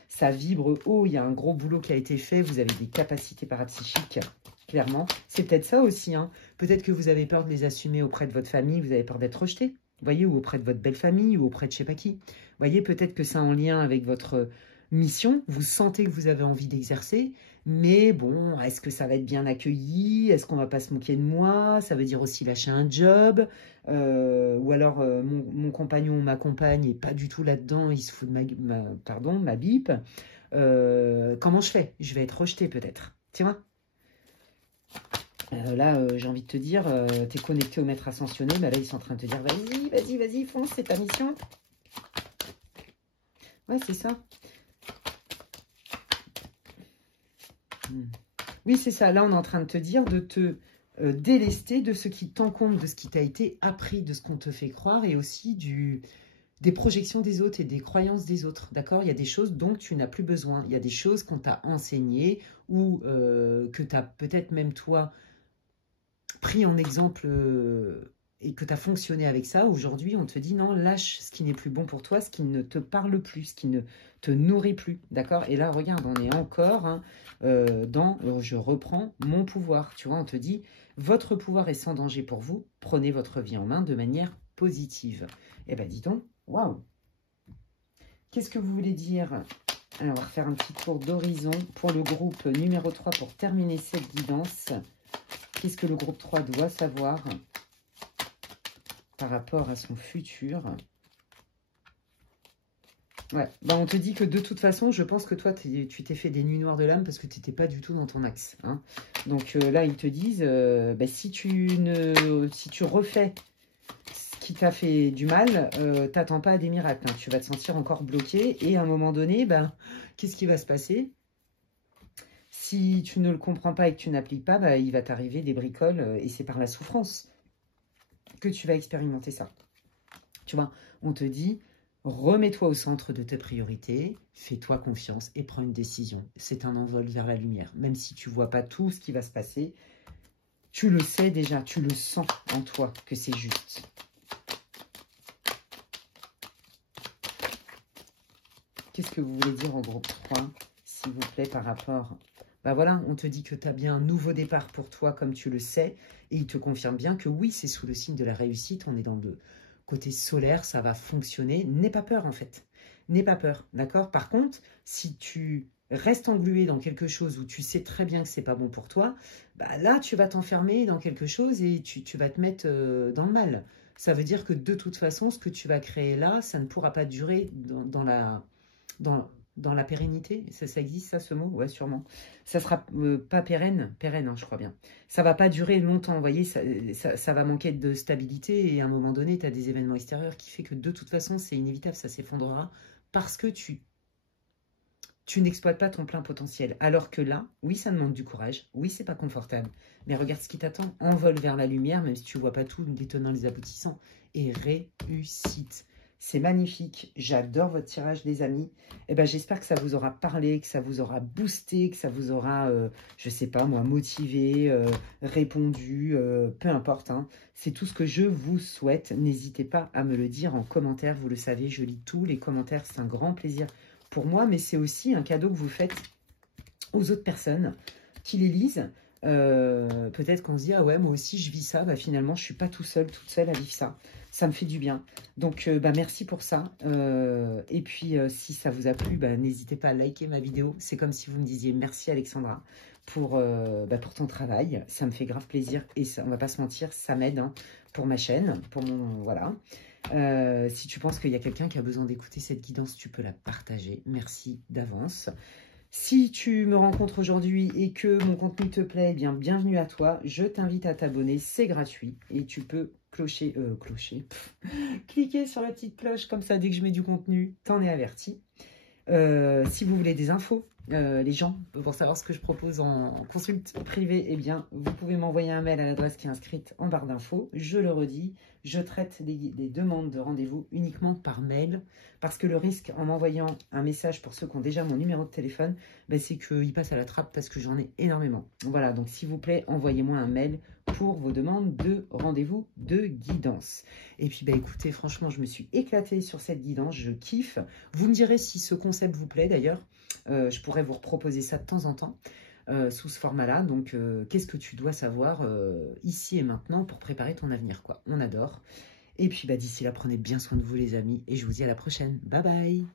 ça vibre haut, il y a un gros boulot qui a été fait, vous avez des capacités parapsychiques, clairement. C'est peut-être ça aussi, hein. Peut-être que vous avez peur de les assumer auprès de votre famille, vous avez peur d'être rejeté. Vous voyez, ou auprès de votre belle famille, ou auprès de je sais pas qui. Vous voyez, peut-être que c'est en lien avec votre mission. Vous sentez que vous avez envie d'exercer. Mais bon, est-ce que ça va être bien accueilli? Est-ce qu'on va pas se moquer de moi? Ça veut dire aussi lâcher un job. Ou alors, mon compagnon ou ma compagne n'est pas du tout là-dedans. Il se fout de ma bip. Comment je fais? Je vais être rejetée peut-être. Tu vois? Là, j'ai envie de te dire, tu es connecté au maître ascensionné, mais là, ils sont en train de te dire, vas-y, vas-y, vas-y, fonce, c'est ta mission. Ouais, c'est ça. Oui, c'est ça. Là, on est en train de te dire de te délester de ce qui t'encombre, de ce qui t'a été appris, de ce qu'on te fait croire, et aussi des projections des autres et des croyances des autres. D'accord? Il y a des choses dont tu n'as plus besoin. Il y a des choses qu'on t'a enseignées ou que tu as peut-être même toi pris en exemple et que tu as fonctionné avec ça, aujourd'hui, on te dit non, lâche ce qui n'est plus bon pour toi, ce qui ne te parle plus, ce qui ne te nourrit plus, d'accord? Et là, regarde, on est encore hein, je reprends mon pouvoir, tu vois, on te dit, votre pouvoir est sans danger pour vous, prenez votre vie en main de manière positive. Eh bien, dis donc, waouh! Qu'est-ce que vous voulez dire? Alors, on va refaire un petit tour d'horizon pour le groupe numéro 3 pour terminer cette guidance. Qu'est-ce que le groupe 3 doit savoir par rapport à son futur? Ouais, bah on te dit que de toute façon, je pense que toi, tu t'es fait des nuits noires de l'âme parce que tu n'étais pas du tout dans ton axe. Hein. Donc là, ils te disent, bah, si tu refais ce qui t'a fait du mal, t'attends pas à des miracles. Hein. Tu vas te sentir encore bloqué et à un moment donné, bah, qu'est-ce qui va se passer? Si tu ne le comprends pas et que tu n'appliques pas, bah, il va t'arriver des bricoles et c'est par la souffrance que tu vas expérimenter ça. Tu vois, on te dit, remets-toi au centre de tes priorités, fais-toi confiance et prends une décision. C'est un envol vers la lumière. Même si tu ne vois pas tout ce qui va se passer, tu le sais déjà, tu le sens en toi que c'est juste. Qu'est-ce que vous voulez dire en groupe 3, s'il vous plaît, par rapport... Ben voilà, on te dit que tu as bien un nouveau départ pour toi, comme tu le sais, et il te confirme bien que oui, c'est sous le signe de la réussite, on est dans le côté solaire, ça va fonctionner. N'aie pas peur, en fait. N'aie pas peur, d'accord? Par contre, si tu restes englué dans quelque chose où tu sais très bien que c'est pas bon pour toi, bah là, tu vas t'enfermer dans quelque chose et tu vas te mettre dans le mal. Ça veut dire que de toute façon, ce que tu vas créer là, ça ne pourra pas durer dans la pérennité. Ça existe, ça, ce mot? Ouais, sûrement. Ça sera pas pérenne, hein, je crois bien. Ça va pas durer longtemps, vous voyez, ça va manquer de stabilité et à un moment donné, tu as des événements extérieurs qui fait que de toute façon, c'est inévitable, ça s'effondrera parce que tu n'exploites pas ton plein potentiel. Alors que là, oui, ça demande du courage, oui, c'est pas confortable, mais regarde ce qui t'attend, envole vers la lumière, même si tu vois pas tout, les tenants, les aboutissants, et réussite. C'est magnifique. J'adore votre tirage, les amis. Et ben, j'espère que ça vous aura parlé, que ça vous aura boosté, que ça vous aura, je sais pas moi, motivé, répondu, peu importe. Hein. C'est tout ce que je vous souhaite. N'hésitez pas à me le dire en commentaire. Vous le savez, je lis tous les commentaires. C'est un grand plaisir pour moi, mais c'est aussi un cadeau que vous faites aux autres personnes qui les lisent. Peut-être qu'on se dit, ah ouais, moi aussi je vis ça, bah, finalement je suis pas toute seule à vivre ça. Ça me fait du bien. Donc bah, merci pour ça. Et puis si ça vous a plu, bah, n'hésitez pas à liker ma vidéo. C'est comme si vous me disiez merci Alexandra pour ton travail. Ça me fait grave plaisir et ça, on va pas se mentir, ça m'aide hein, pour ma chaîne, pour mon... Voilà. Si tu penses qu'il y a quelqu'un qui a besoin d'écouter cette guidance, tu peux la partager. Merci d'avance. Si tu me rencontres aujourd'hui et que mon contenu te plaît, eh bien bienvenue à toi. Je t'invite à t'abonner, c'est gratuit. Et tu peux cliquer sur la petite cloche, comme ça, dès que je mets du contenu, t'en es averti. Si vous voulez des infos, les gens, pour savoir ce que je propose en consulte privée, eh bien, vous pouvez m'envoyer un mail à l'adresse qui est inscrite en barre d'infos. Je le redis, je traite les demandes de rendez-vous uniquement par mail, parce que le risque en m'envoyant un message pour ceux qui ont déjà mon numéro de téléphone, ben, c'est qu'il passe à la trappe parce que j'en ai énormément. Voilà, donc s'il vous plaît, envoyez-moi un mail pour vos demandes de rendez-vous de guidance. Et puis, bah, écoutez, franchement, je me suis éclatée sur cette guidance, je kiffe. Vous me direz si ce concept vous plaît, d'ailleurs. Je pourrais vous proposer ça de temps en temps, sous ce format-là. Donc, qu'est-ce que tu dois savoir ici et maintenant pour préparer ton avenir, quoi. On adore. Et puis, bah, d'ici là, prenez bien soin de vous, les amis. Et je vous dis à la prochaine. Bye bye.